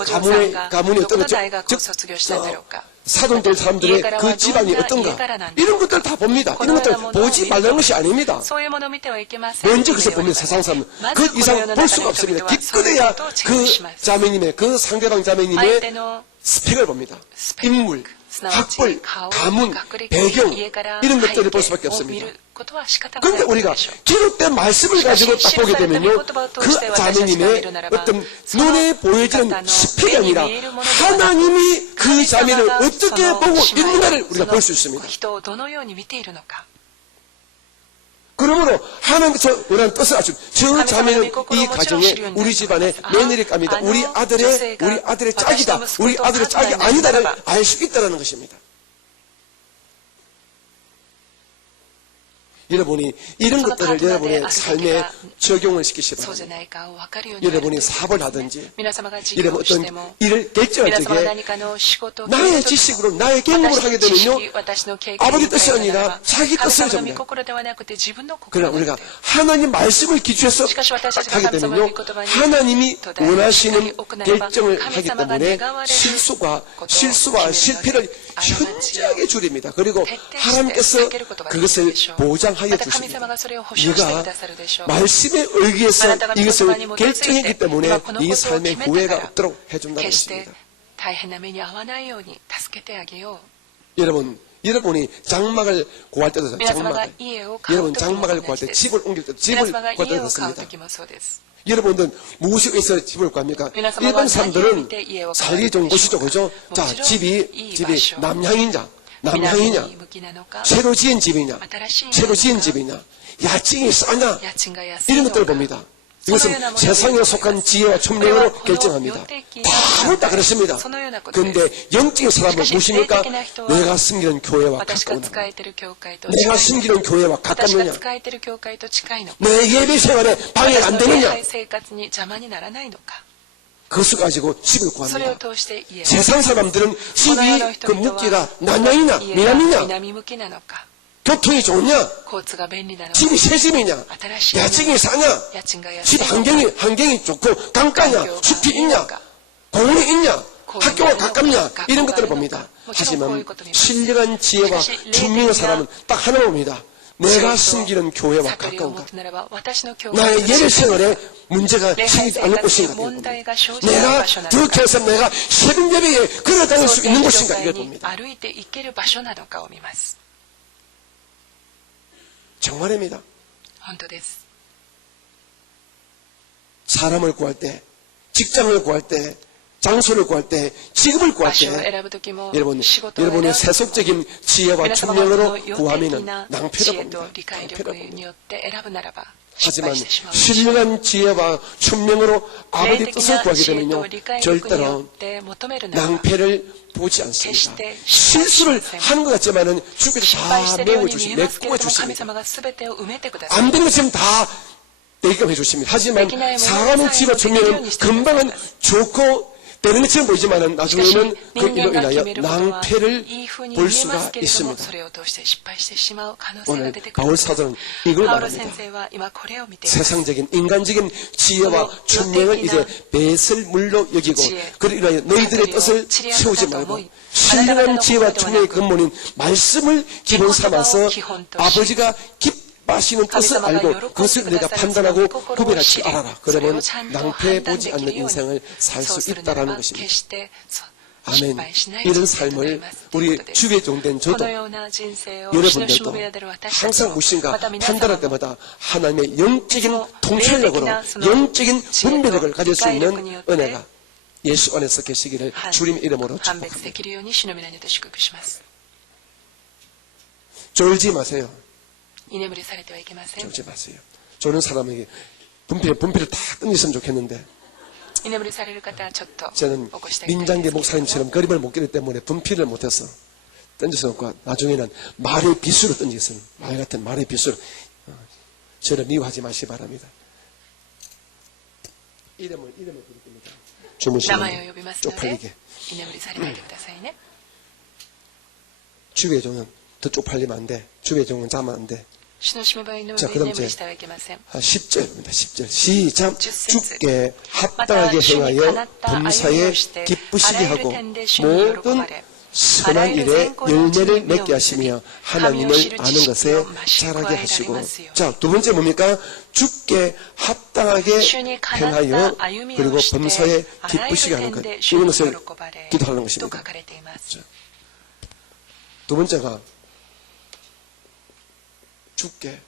가문이 어떤가? 즉 사돈들 사람들의 그 집안이 어떤가? 이런 것들 다 봅니다. 이런 것들 보지 말라는 것이 아닙니다. 먼저 그것을 보면 세상 사람은 그 이상 볼 수가 없습니다. 기껏해야 그 자매님의 그 상대방 자매님의 스펙을 봅니다. 인물, 학벌, 가문, 배경 이런 것들을 볼 수밖에 없습니다. 그런데 우리가 기록된 말씀을 가지고 딱 보게 되면요, 그 자매님의 어떤 눈에 보여지는 스펙이 아니라 하나님이 그 자매를 어떻게 보고 있는가를 우리가 볼 수 있습니다. 그러므로 하나님께서 원하는 뜻을 아시고, 저 자매는 이 가정에 우리 집안의 며느리감이다, 우리 아들의 짝이다, 우리 아들의 짝이 아니다를 알 수 있다는 것입니다. 여러분이 이런 것들을 여러분의 삶에 적용을 시키시 바랍니다. 여러분이 사업을 하든지, 여러분 어떤 일을 결정할 적에 나의 지식으로, 나의 경험으로 하게 되면요, 아버지 뜻이 아니라 자기 뜻을 접니다. 그러나 우리가 하나님 말씀을 기초해서 하게 되면요, 하나님이 원하시는 결정을 하기 때문에 실수와 실패를 현저하게 줄입니다. 그리고 하나님께서 그것을 보장하여 주십니다. 네가 말씀에 의기해서 이것을 결정했기 때문에 네 삶에 후회가 없도록 해준다는 것입니다. 여러분이 장막을 구할 때도 여러분 장막을 구할 때, 집을 옮길 때도, 집을 구할 때도 그렇습니다. 여러분들은 무엇에서 집을 구합니까? 일반 사람들은 살기 좋은 곳이죠, 그죠? 자, 집이 남향이냐, 새로 지은 집이냐, 야증이 싸냐, 이런 것들을 봅니다. 이것은 세상에 속한 지혜와 총명으로 결정합니다. 다 그렇습니다. 그런데 영적인 사람은 무엇입니까? 내가 섬기는 교회와 가까우냐, 내가 섬기는 교회와 가깝느냐, 내 예배 생활에 방해가 안 되느냐, 그것을 가지고 집을 구합니다. 세상 사람들은 집이 그 묵지가 남향이냐, 미남이냐, 교통이 좋냐, 집이 새 집이냐, 야증이 싸냐, 집 환경이 좋고 강가냐, 숲이 있냐, 공원이 있냐, 학교가 가깝냐, 이런 것들을 봅니다. 하지만 신령한 지혜와 총명한 사람은 딱 하나 봅니다. 내가 섬기는 교회와 가까운가, 나의 예배 생활에 문제가 생기지 않을 것인가, 내가 득해서 내가 새벽 예배에 걸어다닐 수 있는 곳인가, 이걸 봅니다. 정말입니다. 사람을 구할 때, 직장을 구할 때, 장소를 구할 때, 직업을 구할 때, 여러분의 세속적인 지혜와 총명으로 구하면 낭패를 봅니다. 하지만 신령한 지혜와 총명으로 아버지 뜻을 구하게 되면요, 절대로 낭패를 보지 않습니다. 실수를 하는 것 같지만은 주께서 다 메꿔 주십니다. 안 되는 것은 다 대기감해 주십니다. 하지만 사람의 지혜와 총명은 금방은 좋고 되는 것처럼 보이지만은 나중에는 그 일로 인하여 낭패를 볼 수가 있습니다. 오늘 바울 사도는 이걸 말합니다. 세상적인 인간적인 지혜와 총명을 이제 배설물로 여기고, 그로 인하여 너희들의 뜻을 세우지 말고 신령한 지혜와 총명의 근본인 말씀을 기본 삼아서 아버지가 기뻐하시는 뜻을 알고 그것을 내가 판단하고 구별할 줄 알아라. 그러면 낭패 보지 않는 인생을 살 수 있다라는 것입니다. 아멘. 이런 삶을 우리 주에 종된 저도, 여러분들도 항상 무엇인가 판단할 때마다 하나님의 영적인 통찰력으로 영적인 분별력을 가질 수 있는 은혜가 예수 안에서 계시기를 주님 이름으로 축복합니다. 졸지 마세요. 졸지 마세요. 조는 사람에게 분필을 다 던졌으면 좋겠는데, 저는 민장계 목사님처럼 그림을 못 그리기 때문에 분필을 못해서 던져서 놓고 나중에는 말의 빗으로 던지겠어요. 말 같은 말의 빗으로. 저를 미워하지 마시기 바랍니다. 이름을 부를 겁니다. 주무시면 쪽팔리게. 주의 종은 더 쪽팔리면 안 돼. 주의 종은 자면 안 돼. 자, 그럼 제 10절입니다. 10절 시작. 주께 합당하게 행하여 범사에 기쁘시게 하고 모든 선한 일에 열매를 맺게 하시며 하나님을 아는 것에 자라게 하시고. 자, 두 번째 뭡니까? 주께 합당하게 행하여 그리고 범사에 기쁘시게 하는 것, 이런 것을 기도하는 것입니다. 자, 두 번째가 주께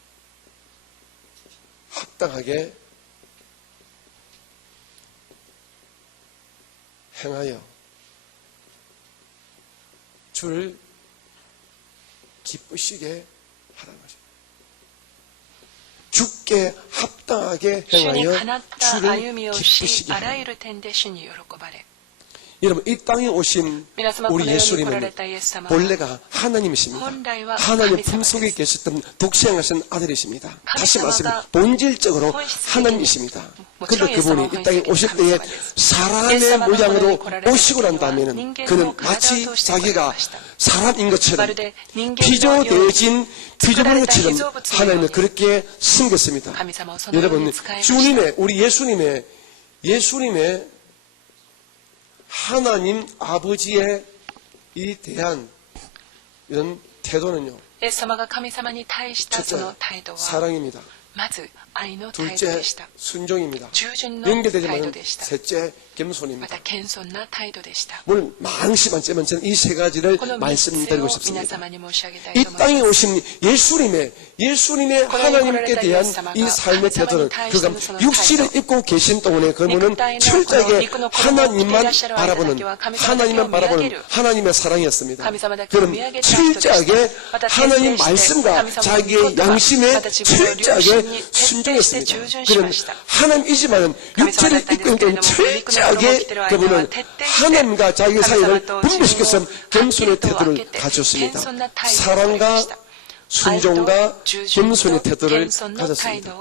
합당하게 행하여 주를 기쁘시게 하라는 것입니다. 주께 합당하게 主に 행하여 かなった歩 주를 みをし、 기쁘시게 あら 하라. ゆる点で主に喜ばれ。 여러분 이 땅에 오신 皆様、こ 우리 の世に来ら 예수님은 れたイエス様は、 본래가 하나님이십니다. 本来は 하나님 神様 품속에 です 계셨던 독생하신 아들이십니다. 다시神様が 말씀드리면 본질적으로 본質的に 하나님이십니다. もち 그런데 ろんイエス様は 그분이 이 땅에 本質的に 오실 神 때에 様です 사람의 イエス様がこの世に 모양으로 来られる 오시고 난 時は 다음에는 人間の 그는 体を 마치 通して来られ 자기가 ました 사람인 ま 것처럼 るで人間のように 빚어내진 빚어버린 것처럼 피조물의 것처럼 하나님은 그렇게 숨겼습니다. 神様をそのよう 여러분 に使いました 주님의 우리 예수님의 하나님 아버지에 이 대한 이런 태도는요. イエス様が神様に対したそ 첫째 の態度は 사랑입니다. まず愛の態度 둘째 でした 순종입니다. 従順の 연계되지만 態度でした 셋째 ま 겸손입니다. た謙遜な態度でした 물론 많지만 저는 이 세 가지를 この3つ 말씀드리고 を皆 싶습니다. 様に申し上げたい 이 と思い 땅에 ます 오신 예수님의 하나님께 대한 이 삶의 태도는 그가 육신을 입고 계신 동안에 그러면은 철저하게 하나님만 바라보는 하나님의 사랑이었습니다. 그럼 철저하게 하나님 말씀과 자기의 양심에 철저하게 순종했습니다. 그럼 하나님이지만 육체를 입고 있는 동안 철저하게 그분은 하나님과 자기 사이를 분별시켜서 겸손의 태도를 가졌습니다. 사랑과 순종과 겸손의 태도를 가졌습니다.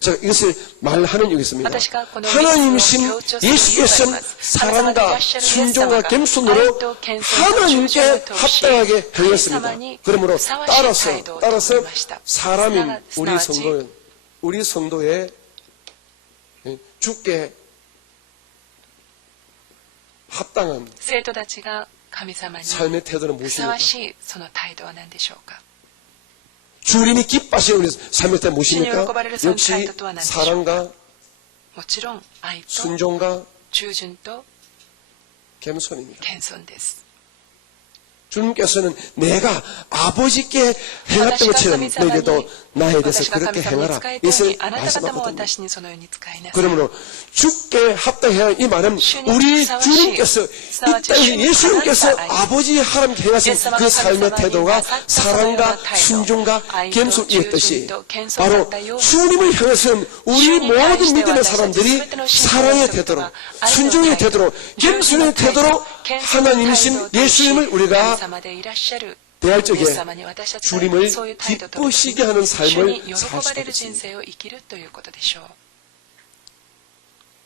자, 이것을 말하는 이유가 있습니다. 하나님이신 예수께서 사랑과 순종과 겸손으로 하나님께 합당하게 행했습니다. 그러므로 따라서 사람인 우리 성도의 주께 합당한 生徒たちが神様に 삶의 태도는 ふさわ 무엇입니까? しいその態度は何でしょうか 주님이 기뻐하시는 우리 삶의 태도 무엇입니까? 역시 사랑과 もちろん愛と 순종과 従順と 겸손입니다. 謙遜です 주님께서는 내가 아버지께 행했던 것처럼 너희들도 나에 대해서 私が 그렇게 神様に 행하라. 仕えたよう 이것을 にあなた方も 말씀하거든요. 私にそのように仕えなさい 그러므로 주께 합당해야 이 말은 우리 주님께서 이 땅에 예수님께서 아버지 하나님께 행하신 그 삶의 태도가 사랑과 순종과 겸손이었듯이 바로 주님을 향해서는 우리 모든 믿음의 사람들이 사랑의 태도로 순종의 태도로 겸손의 태도로 하나님이신 예수님을 우리가 神様でいらっしゃる 대할 イエ 적에 ス様に私たちは 주님을 そういう態度とともに 기쁘시게 하는 主 삶을 に喜 살 ばれ 수가 る人 있습니다. 生を生きるということでしょう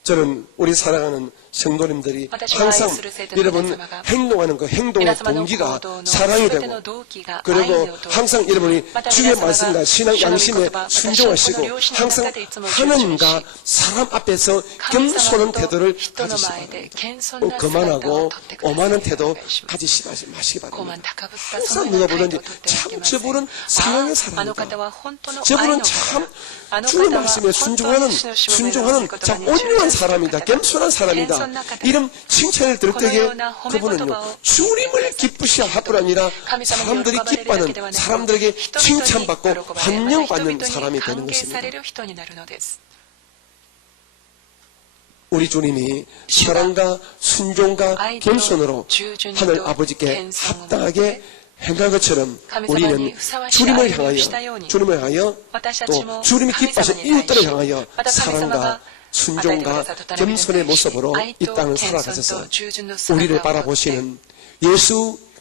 저는 우리 사랑하는 성도님들이 私は愛 항상 する生徒の皆 여러분 様が 행동하는 그 皆 행동의 様の 동기가 行動の 사랑이 全て 되고 の動機が愛 그리고 の動機 항상 여러분이 また 주의 皆様が 말씀과 신앙 主の御 양심에 言葉私はこ 순종하시고 の良心の 항상 中でいつも従順し 하나님과 사람 앞에서 神様 겸손한 と 태도를 人の 가지시기 前で 바랍니다. 謙遜な姿を 거만하고 とってください 오만한 태도 お願いします 가지시기 마시기 傲慢 바랍니다. 高ぶったその 항상 よう 누가 な態度 보든지 をとってはいけ 참 ません 저분은 사랑의 あの方 사람이다. は本当の愛 저분은 の 참 方あの 주의 方は 말씀에 本当に 순종하는 主の主の御言葉 참 に 온유한 従順する 사람이다. 方 겸손한 사람이다. 겸손한方 이런 칭찬을 들을 때에 このような褒め言葉を 그분은요 주님을 기쁘시할 뿐 아니라 사람들이 기뻐하는 사람들에게 칭찬받고 환영받는 사람이 되는 歓迎さ 것입니다. れる人になるのです 우리 주님이 사랑과 순종과 겸손으로 하늘 아버지께 합당하게 행한 것처럼 우리는 주님을 향하여 또 주님이 기뻐하신 이웃들을 향하여 사랑과 순종과 겸손의 모습으로 이 땅을 살아가셔서 우리를 바라보시는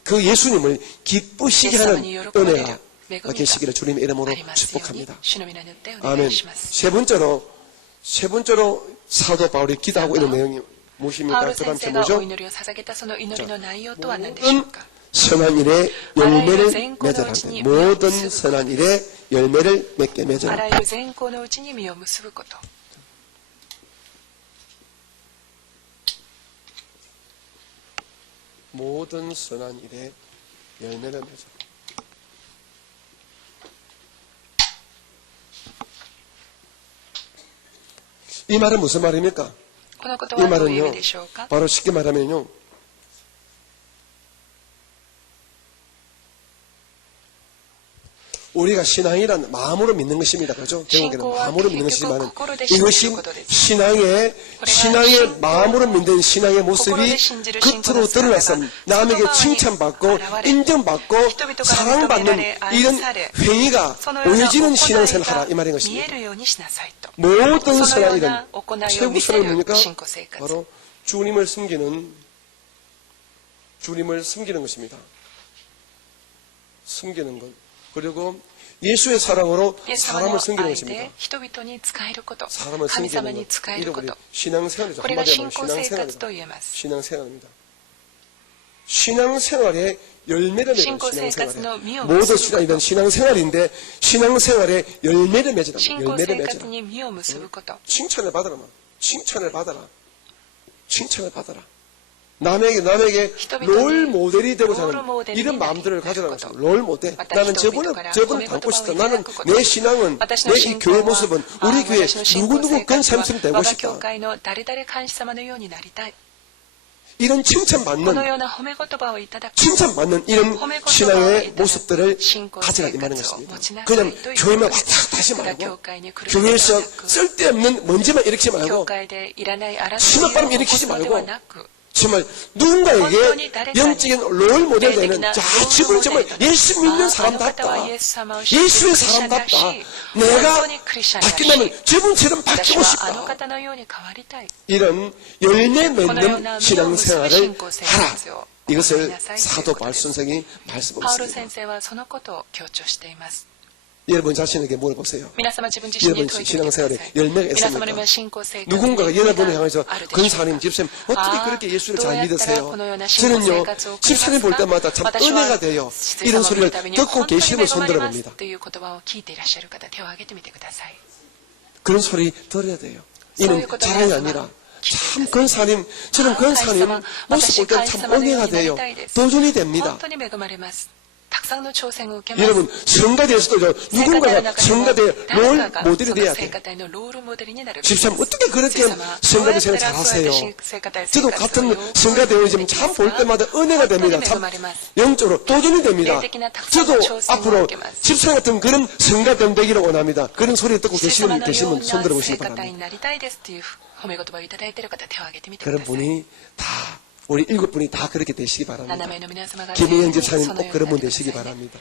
그 예수님을 기쁘시게 하는 은혜가 계시기를 주님의 이름으로 축복합니다. 아멘. 세 번째로 사도 바울이 기도하고 있는 내용이 パウ 무엇입니까? ロ 그 先 다음 生 제 がお 뭐죠? 祈りを捧げたその祈りの内容とは何でしょ 모든 うか 선한 일에 열매를 맺어라. 모든 선한 일에 열매를 맺게 あ 맺어라. らゆる善行のうちに実を結ぶこと 모든 선한 일에 열매를 맺어라. 이 말은 무슨 말입니까? このこと 이 はどういう意 말은요, 味でしょうか 바로 쉽게 말하면요, 우리가 신앙이란 마음으로 믿는 것입니다. 그렇죠? 결국에는 마음으로 믿는 것이지만 이것이 신앙의 마음으로 믿는 신앙의 모습이 겉으로 드러나서 남에게 칭찬받고 인정받고 사랑받는 이런 행위가 보여지는 신앙생활을 하라 이 말인 것입니다. 모든 선한 일은 최고 선한 뭡니까? 바로 주님을 섬기는 것입니다. 섬기는 것. 그리고 예수의 사랑으로 사람을 섬기는 것입니다. 사람을 섬기는 것. 이런 신앙생활이죠. 한마디로 신앙생활입니다. 신앙생활의 열매를 맺는 신앙생활. 모든 신앙이든 신앙생활인데 신앙생활의 열매를 맺으라. 열매를 맺으라. 칭찬을 받아라. 칭찬을 받아라. 남에게 롤 모델이 되고자 하는 이런 마음들을 가져라는 것입니다. 롤 모델. 나는 저분을 닮고 싶다. 나는 내 신앙은, 내 이 교회 모습은 우리 교회 누구누구 그런 사람처럼 되고 싶다. 이런 칭찬받는 이런 신앙의 모습들을 가져라 이 말인 것입니다. 그냥 교회만 왔다 갔다 하지 말고 교회에서 쓸데없는 먼지만 일으키지 말고 심한바람 일으키지 말고 정말 누군가에게 영적인 롤 모델 되는 지금 정말 예수 믿는 사람답다. 예수의 사람답다. 내가 바뀐다면 저분처럼 바뀌고 싶다. 이런 열매 맺는 신앙생활을 하라. 이것을 사도 바울선생이 말씀하고 있습니다. 여러분 자신에게 물어보세요. 여러분 신앙생활에 열매가 있습니까? 누군가가 여러분을 향해서 근사님 집사님 어떻게 그렇게 예수를 잘 믿으세요? 저는요 집사님 볼 때마다 참 은혜가 돼요. 이런 소리를 듣고 계시면 손들어 봅니다. 그런 소리 들어야 돼요. 이는 자랑이 아니라 참 근사님 저는 근사님 모습 볼 때 참 은혜가 돼요. 도전이 됩니다. 여러분 성가대에서도 누군가가 성가대 롤 모델이 돼야 돼요. 집사님 어떻게 그렇게 성가대 생활 잘하세요? 저도 같은 성가대원이지만 참 볼 때마다 은혜가 됩니다. 참 영적으로 도전이 됩니다. 저도 앞으로 집사님 같은 그런 성가대원 되기를 원합니다. 그런 소리 듣고 계시면 손들어 보시기 바랍니다. 그런 분이 다 우리 7분이 다 그렇게 되시기 바랍니다. 김혜영 집사님 꼭 그런 분 되시기 바랍니다.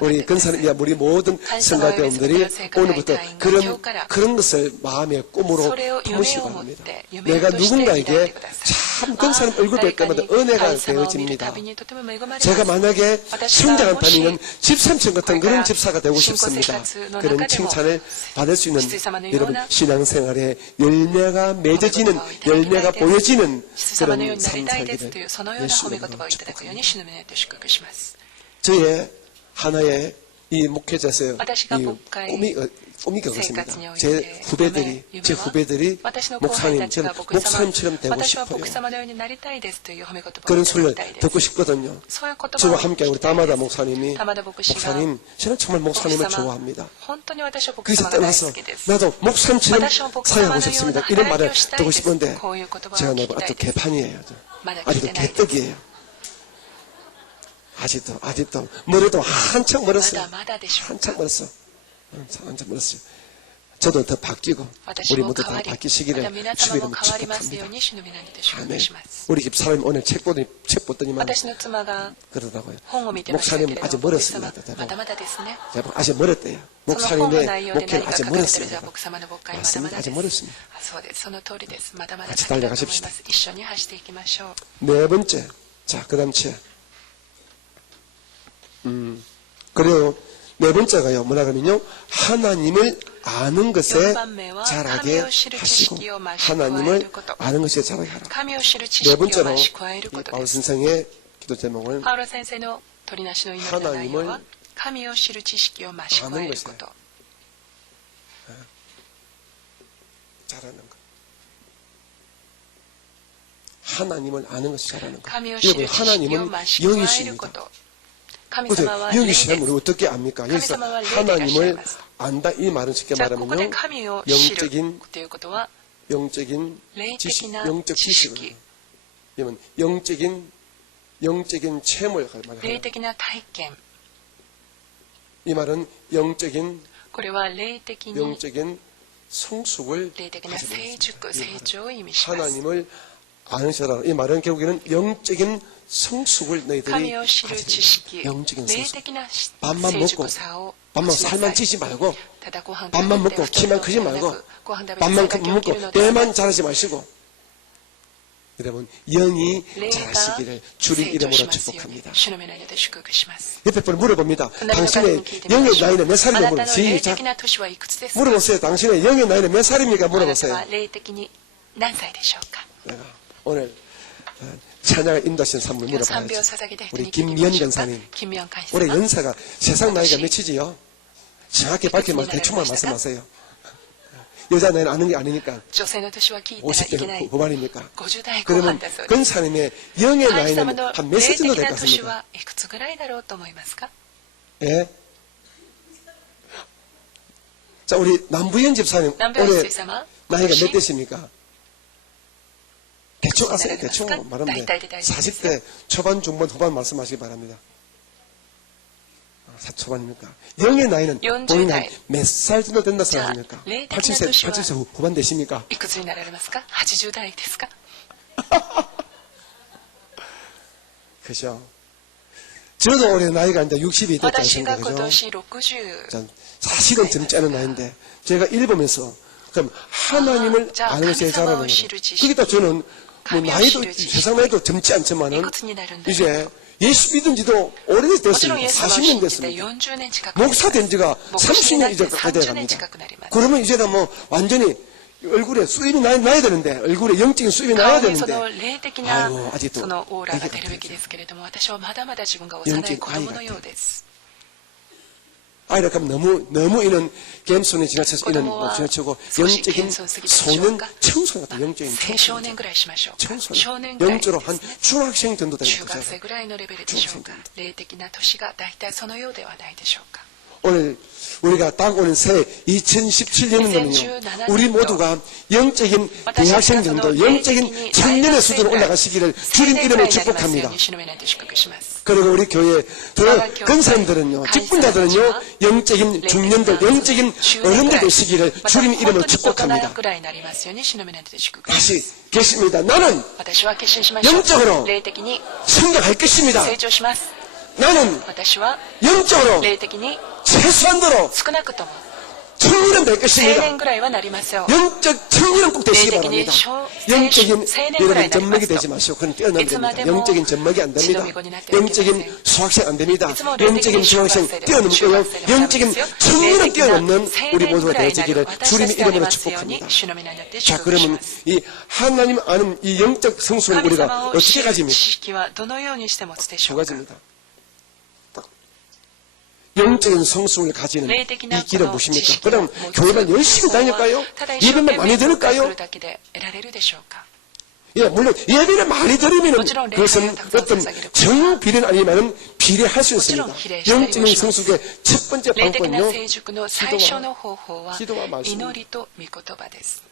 우리 근사님, 우리 모든 성가대원들이 오늘부터 그런 것을 마음의 꿈으로 품으시기 바랍니다. 내가 누군가에게 참 근사님 얼굴 뵐 때마다 은혜가 되어집니다. 제가 만약에 성장한다면 집사님 같은 그런 집사가 되고 싶습니다. 그런 칭찬을 받을 수 있는 여러분 신앙생활에 열매가 맺어지는 열매가 보여지는 그런 삶 살기를 예수님으로 축복합니다. 저의 하나의 이 목회자에서 이 꿈이 그것입니다. 제 후배들이 목사님, 저는 목사님처럼 되고 싶어요. 그런 소리를 듣고 싶거든요. 저와 함께 우리 다마다 목사님, 저는 정말 목사님을 좋아합니다. 그래서 떠나서 나도 목사님처럼 사역하고 싶습니다. 이런 말을 듣고 싶은데 제가 너무 아직도 개판이에요. 아직도 개떡이에요. 아직도 머리도 한참 멀었어요. 한참 멀었어요. 저도 더 바뀌고 우리 모두 다 바뀌시기를 주님으로 축복합니다. 아멘. 우리 집 사람이 오늘 책 보더니만 그러더라고요. 목사님은 아직 멀었습니다. 아직 멀었대요. 목사님의 목회는 아직 멀었습니다. 맞습니다. 아직 멀었습니다. 같이 달려가십시다. 네 번째. 자, 그 다음 그리고 네 번째가요, 뭐라 그러면요, 하나님을 아는 것에 자라게 하시고, 하나님을 아는 것에 자라게 하라. 네 번째로, 바울 선생의 기도 제목은 하나님을 아는 것에 자라는 것. 하나님을 아는 것이 자라는 것. 여러분, 하나님은 영이십니다. 그래서 영이시면 우리 어떻게 압니까? 여기서 하나님을 안다 이 말은 쉽게 말하면요, 영적인 지식, 영적 지식을, 영적인 체험을 말합니다. 이 말은 영적인 これは霊的に 영적인 성숙을 霊的な 가지고 成 있습니다. 熟 이 成 말은 長を意味します 하나님을 아는 자라. 이 말은 결국에는 영적인 성숙을 너희들이 神を知る知 가지고 識 영적인 霊 성숙. 的な 밥만 成 먹고 熟さを 밥만 持ちなさい 살만 찌지 말고 ただご飯 밥만 食べて 먹고 太る 키만 の 크지 ではな 말고 くご飯食べて 밥만 背だけ大き 먹고 るのではな 배만 く 자라지 마시고 여러분 영이 霊が 자라시기를 주님 成長 이름으로 しますように 축복합니다. 主の皆によって祝福します 옆에 분을 물어봅니다. 隣の方に 당신의 聞いてみま 영의 しょう 나이는 몇 あ 살이냐고 なた 물어보세요. の霊 시작. 的な年はいくつですか 물어보세요. 당신의 영의 나이는 몇 살입니까? あなた 물어보세요. は霊的に何歳でしょうか 내가 오늘 찬양을 인도하신 사람을 今日賛美を 물어봐야지. 捧げた人 우리 に聞いてみ 김미연 ましょうか 권사님. 金明会 올해 様 연사가 세상 나이가 몇이지요? 정확히 밝히면 대충만 무슨 말씀하세요. 여자 나이는 아는 게 아니니까 女性の年は聞いたらいけない 50대 후반이니까 50代後 그러면 半だそうです 권사님의 영의 神様 나이는 の 한 몇 霊 세 的 정도 될 な 것 年 같습니까? はいくつぐらいだろうと思いますか 예? 자, 우리 남부현 집사님 南部 올해 水様 나이가 몇 今年 대십니까? 대충 아세요? 대충 말하면 돼. 40대 초반, 중반, 후반 말씀하시기 바랍니다. 40초반입니까? 영의 나이는 40 본인代 몇 살 정도 된다 자, 생각합니까?霊的な 80세, 年は 80세 후반 되십니까? いくつになられますか80代ですか 그죠? 저도 올해 나이가 이제 60이 됐지 私が 않습니까? 今 그죠? 年60 자, 사실은 젊지 않은 나이인데 제가 읽으면서 그럼 하나님을 자, 아는 것에 잘하는 거예요. 하나님을 지식. 그러니까 저는 뭐 하나님을 나이도 지식. 세상 나이도 젊지 않지만은 いくつになるんだ 이제 예수 믿은 지도 오래됐습니다. もちろんイエス様を 40년 信じて 됐습니다. 40年近くなります 목사 된 지가 牧師になっ 30년 て 이제 가까이 30年 돼갑니다. 近くなります 그러면 이제 뭐 완전히 얼굴에 수입이 나야 되는데 얼굴에 영적인 수입이 나야 顔にそ 되는데 の霊的な 아이고 아직도 そのオーラが 얘기가 出るべきですけれども私はまだまだ自分が幼영적인 い子供のようです 아이라 그럼 너무 이는 겸손이 지나쳐서 이는 못 지나치고 영적인 소년 청소년 같은 영적인 青少年 청소년 ぐらいしましょうか少 청소년 年ぐらい 영적으로 で 한 すね 중학생 정도 되는 中学 거죠. 生ぐらいのレベルでしょうか霊的な年が大体そのようではないでしょうか 오늘 우리가 다가오는 새해 2017년도는요 우리 모두가 영적인 대학생 정도 영적인 청년의 수준으로 올라가시기를 주님 이름으로 축복합니다. 그리고 우리 교회 더 근사님들은요 직분자들은요 영적인 중년들 영적인 어른들 되시기를 주님 이름으로 축복합니다. 다시 결심입니다. 나는 영적으로 성장할 것입니다. 나는 영적으로 최소한도로 청년은 될 青 것입니다. 年ぐらいはなりますよ 영적 청년은 꼭 되시기 바랍니다. 영적인 여러분 젖먹이 되지 마시고 그건 뛰어넘어야 됩니다. 영적인 젖먹이 안 됩니다. 영적인 수학생 안 됩니다. 영적인 중학생 뛰어넘고요. 영적인 청년은 뛰어넘는 우리 모두가 되어지기를 주님의 이름으로 축복합니다. 자 그러면 이 하나님 아는 이 영적 성숙을 神 우리가 様を 어떻게 知る知 가집니까? 識はどのようにして持つでし 두 ょうか 가지입니다. 영적인 성숙을 가지는 霊的な 이 길은 この知 무엇입니까? 識 그럼 を持つ 교회만 열심히 方法は 다닐까요? ただ一生 예배만 懸 많이 命参加す 들을까요? るだけで得られるでしょうか 예, 물론 예배를 많이 드리면 물론 그것은礼拝をたくさん 어떤 捧げる 정비례는 아니지만 비례할 수 있습니다. 물론 비례시키고 영적인 성숙의 첫 번째 霊的な 방법은요. 成熟の最初の方法は 기도와 말씀. 祈りと御言葉です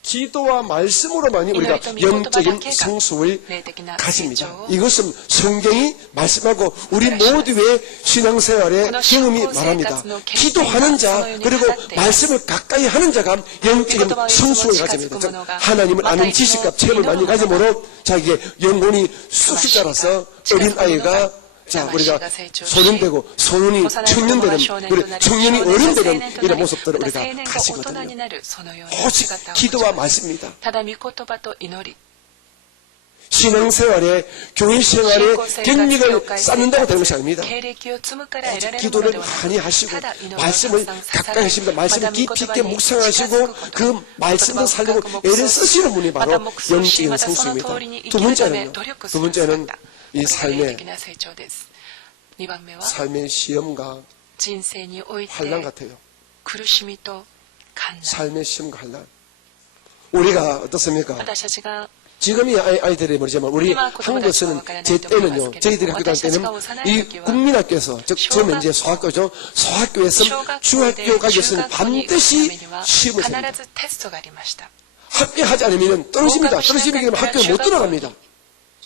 기도와 말씀으로만이 우리가 영적인 성숙을 가집니다. 이것은 성경이 말씀하고 우리 모두의 신앙생활의 경험이 말합니다. 기도하는 자 그리고 말씀을 가까이 하는 자가 영적인 성숙을 가집니다. 즉 하나님을 아는 지식과 체험을 많이 가짐으로 자기의 영혼이 쑥쑥 자라서 어린아이가 자 우리가 소년되고 소년이 청년되는 우리 청년이 어른되는 이런 모습들을 우리가 가지거든요. 오직 기도와 말씀입니다. ただ御言葉と祈り 신앙생활에 교회 생활에 경력을 쌓는다고 되는 것이 아닙니다. 経歴を積むから得られるもの 기도를 ではな 많이 く 하시고 ただ祈りを 말씀을 たくさん 가까이 하십니다. 捧げ 말씀을 また御言 깊이 葉 있게 に 묵상하시고 近づくこと 그 말씀을 살려고 애를 쓰시는 분이 また 바로 黙想し 영적인 またその 성숙입니다. 通りに生 두 きるため 번째는요. 努力す 두 る 번째는 姿 이 これが霊 삶의 的な成長です2番目は 삶의 시험과 人生において 환란 같아요. 苦しみと患難 삶의 시험과 환란. 우리가 어떻습니까? 私たちが 지금이 아이들이 모르지만 우리 한국에서는 제 때는요 저희들이 학교 다닐 때는 이 국민학교에서 즉 처음에 이제 소학교죠 소학교에서 중학교 가기 위해서는 반드시 시험을 必 봅니다 ずテストがありました 합격하지 않으면 떨어집니다 떨어지면 학교에 못 들어갑니다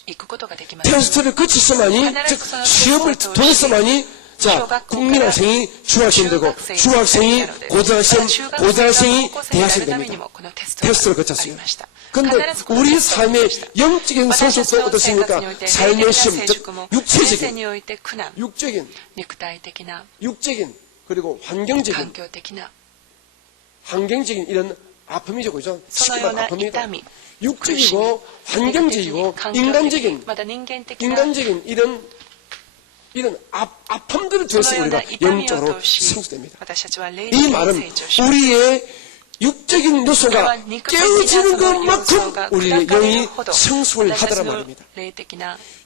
行くことができません 테스트를 거쳐서만이 즉 시험을 통해서만이 자, 국민학생이 중학생 되고, 중학생이 고등학생, 고등학생이 대학생 됩니다. 테스트를 거쳤어요. 근데 우리 삶의 영적인 성숙도 어떻습니까? 삶의 시험, 즉 육적인 그리고 환경적인 이런 아픔이죠, 그죠? 쉽게 말하면 아픔이다. 육적이고 환경적이고 인간적인 이런 아픔들을 통해서 우리가 영적으로 성숙됩니다. 이 말은 우리의 육적인 요소가 깨어지는 것만큼 우리의 영이 성숙을 하더란 말입니다.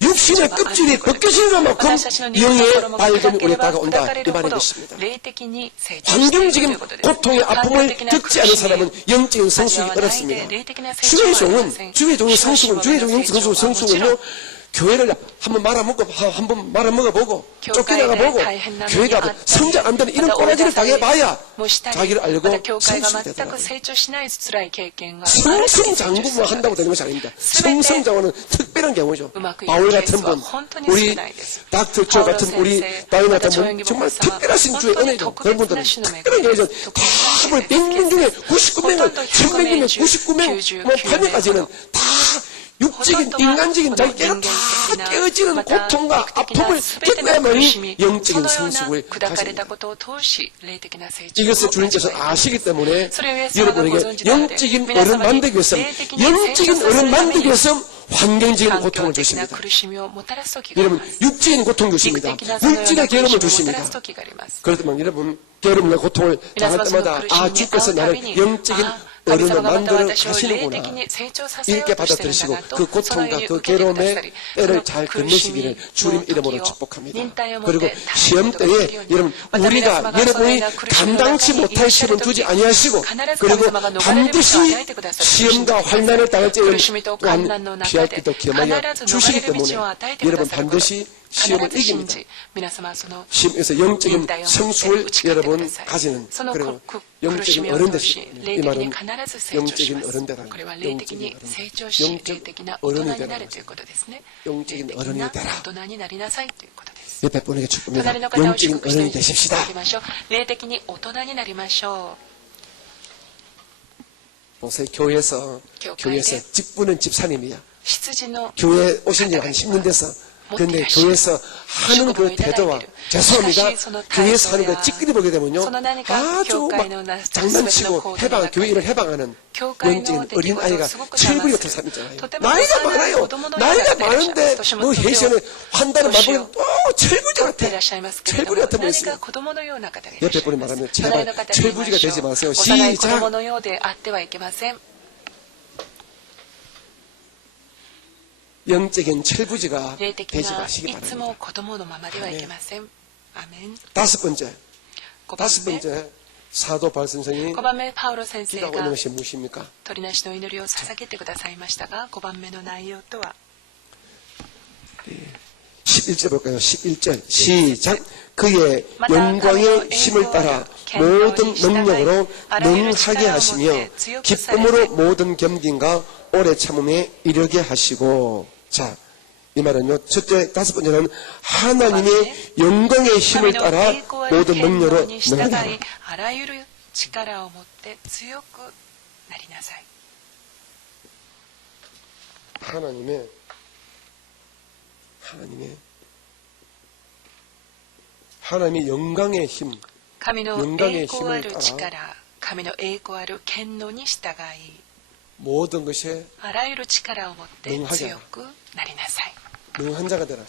육신의 껍질이 벗겨지는 것만큼 영의 발견이 우리에 다가온다 이 말인 것입니다. 환경적인 고통의 아픔을 겪지 않은 사람은 영적인 성숙이 어렵습니다. 주의 종의 성숙은요, 교회를 한번 말아먹어보고 쫓겨나가보고 교회가 성장 안 되는 이런 꼬라지를 당해봐야 자기를 알고 성숙이 되더라고요. 성성장구만 한다고 되는 것이 아닙니다. 성성장구는 특별한 경우죠. 바울 같은 분, 우리 닥터 조 같은 우리 다윈 같은 분, 정말 특별하신 주의 은혜죠. 그런 분들은 특별한 경우죠. 대부분 100명 중에 99명은 1000명 중에 99명, 8명까지는 다 육적인, 인간적인 자기가 다 깨어지는 고통과 아픔을 겪어야만이 영적인 성숙을 가집니다. 이것을 주님께서 아시기 때문에 여러분에게 영적인 어른 만들기 위해서 환경적인 고통을 주십니다. 여러분, 육적인 고통 주십니다. 물질의 괴로움을 주십니다. 그렇다면 여러분, 괴로움과 고통을 당할 때마다 주께서 나를 영적인 어른을 만들어 가시는구나. 이렇게 받아들이시고 그 고통과 그 괴로움의 때를 잘 건너시기를 주님 이름으로 축복합니다. 그리고 시험 때에 여러분, 우리가 여러분이 감당치 못할 시험은 두지 아니하시고, 그리고 반드시 시험과 환난을 당할 때 또한 피할 길도 겸하여 주시기 때문에 여러분 반드시 시험을 이깁니다. 시험에서 영적인 성숙을 여러분 가지는, 그리고 영적인 어른 되시는, 이 말은 영적인 어른 되라. 영적인 어른이 되라. 영적인 어른이 되라. 옆에 분에게 축복합니다. 영적인 어른이 되십시다. 보세요, 교회에서 직분은 집사님이야. 교회 오신 지 한 10년 돼서, 그런데 교회에서 하는 그 태도와, 죄송합니다, 교회에서 하는 그 찌끄리 보게 되면요, 아주 막 장난치고 교회 일을 해방하는 영적인 어린 아이가 철부리 같은 사람 있잖아요. 나이가 많아요. 나이가 많은데 뭐 회시원에 환단을 맛보면 또 철부리 같아. 철부리 같은 분 있어요. 옆에 분이 말하면 제발 철부리가 되지 마세요. 시작. 영적인 철부지가 되지 마시기 바랍니다. 다섯 번째, 사도 바울 선생이 기도하고 있는 것이 무엇입니까? 11절 볼까요? 11절 시작. 그의 영광의 힘을 따라 모든 능력으로 능하게 하시며 기쁨으로 모든 겸손과 오래 참음에 이르게 하시고. 자, 이 말은요, 첫째, 다섯 번째는 하나님의 영광의 힘을 따라 모든 능력으로 능하게 하라. 하나님의 영광의 힘, 영광의 힘을 따라 모든 것에 능하게 하라. 능한 자가 되라.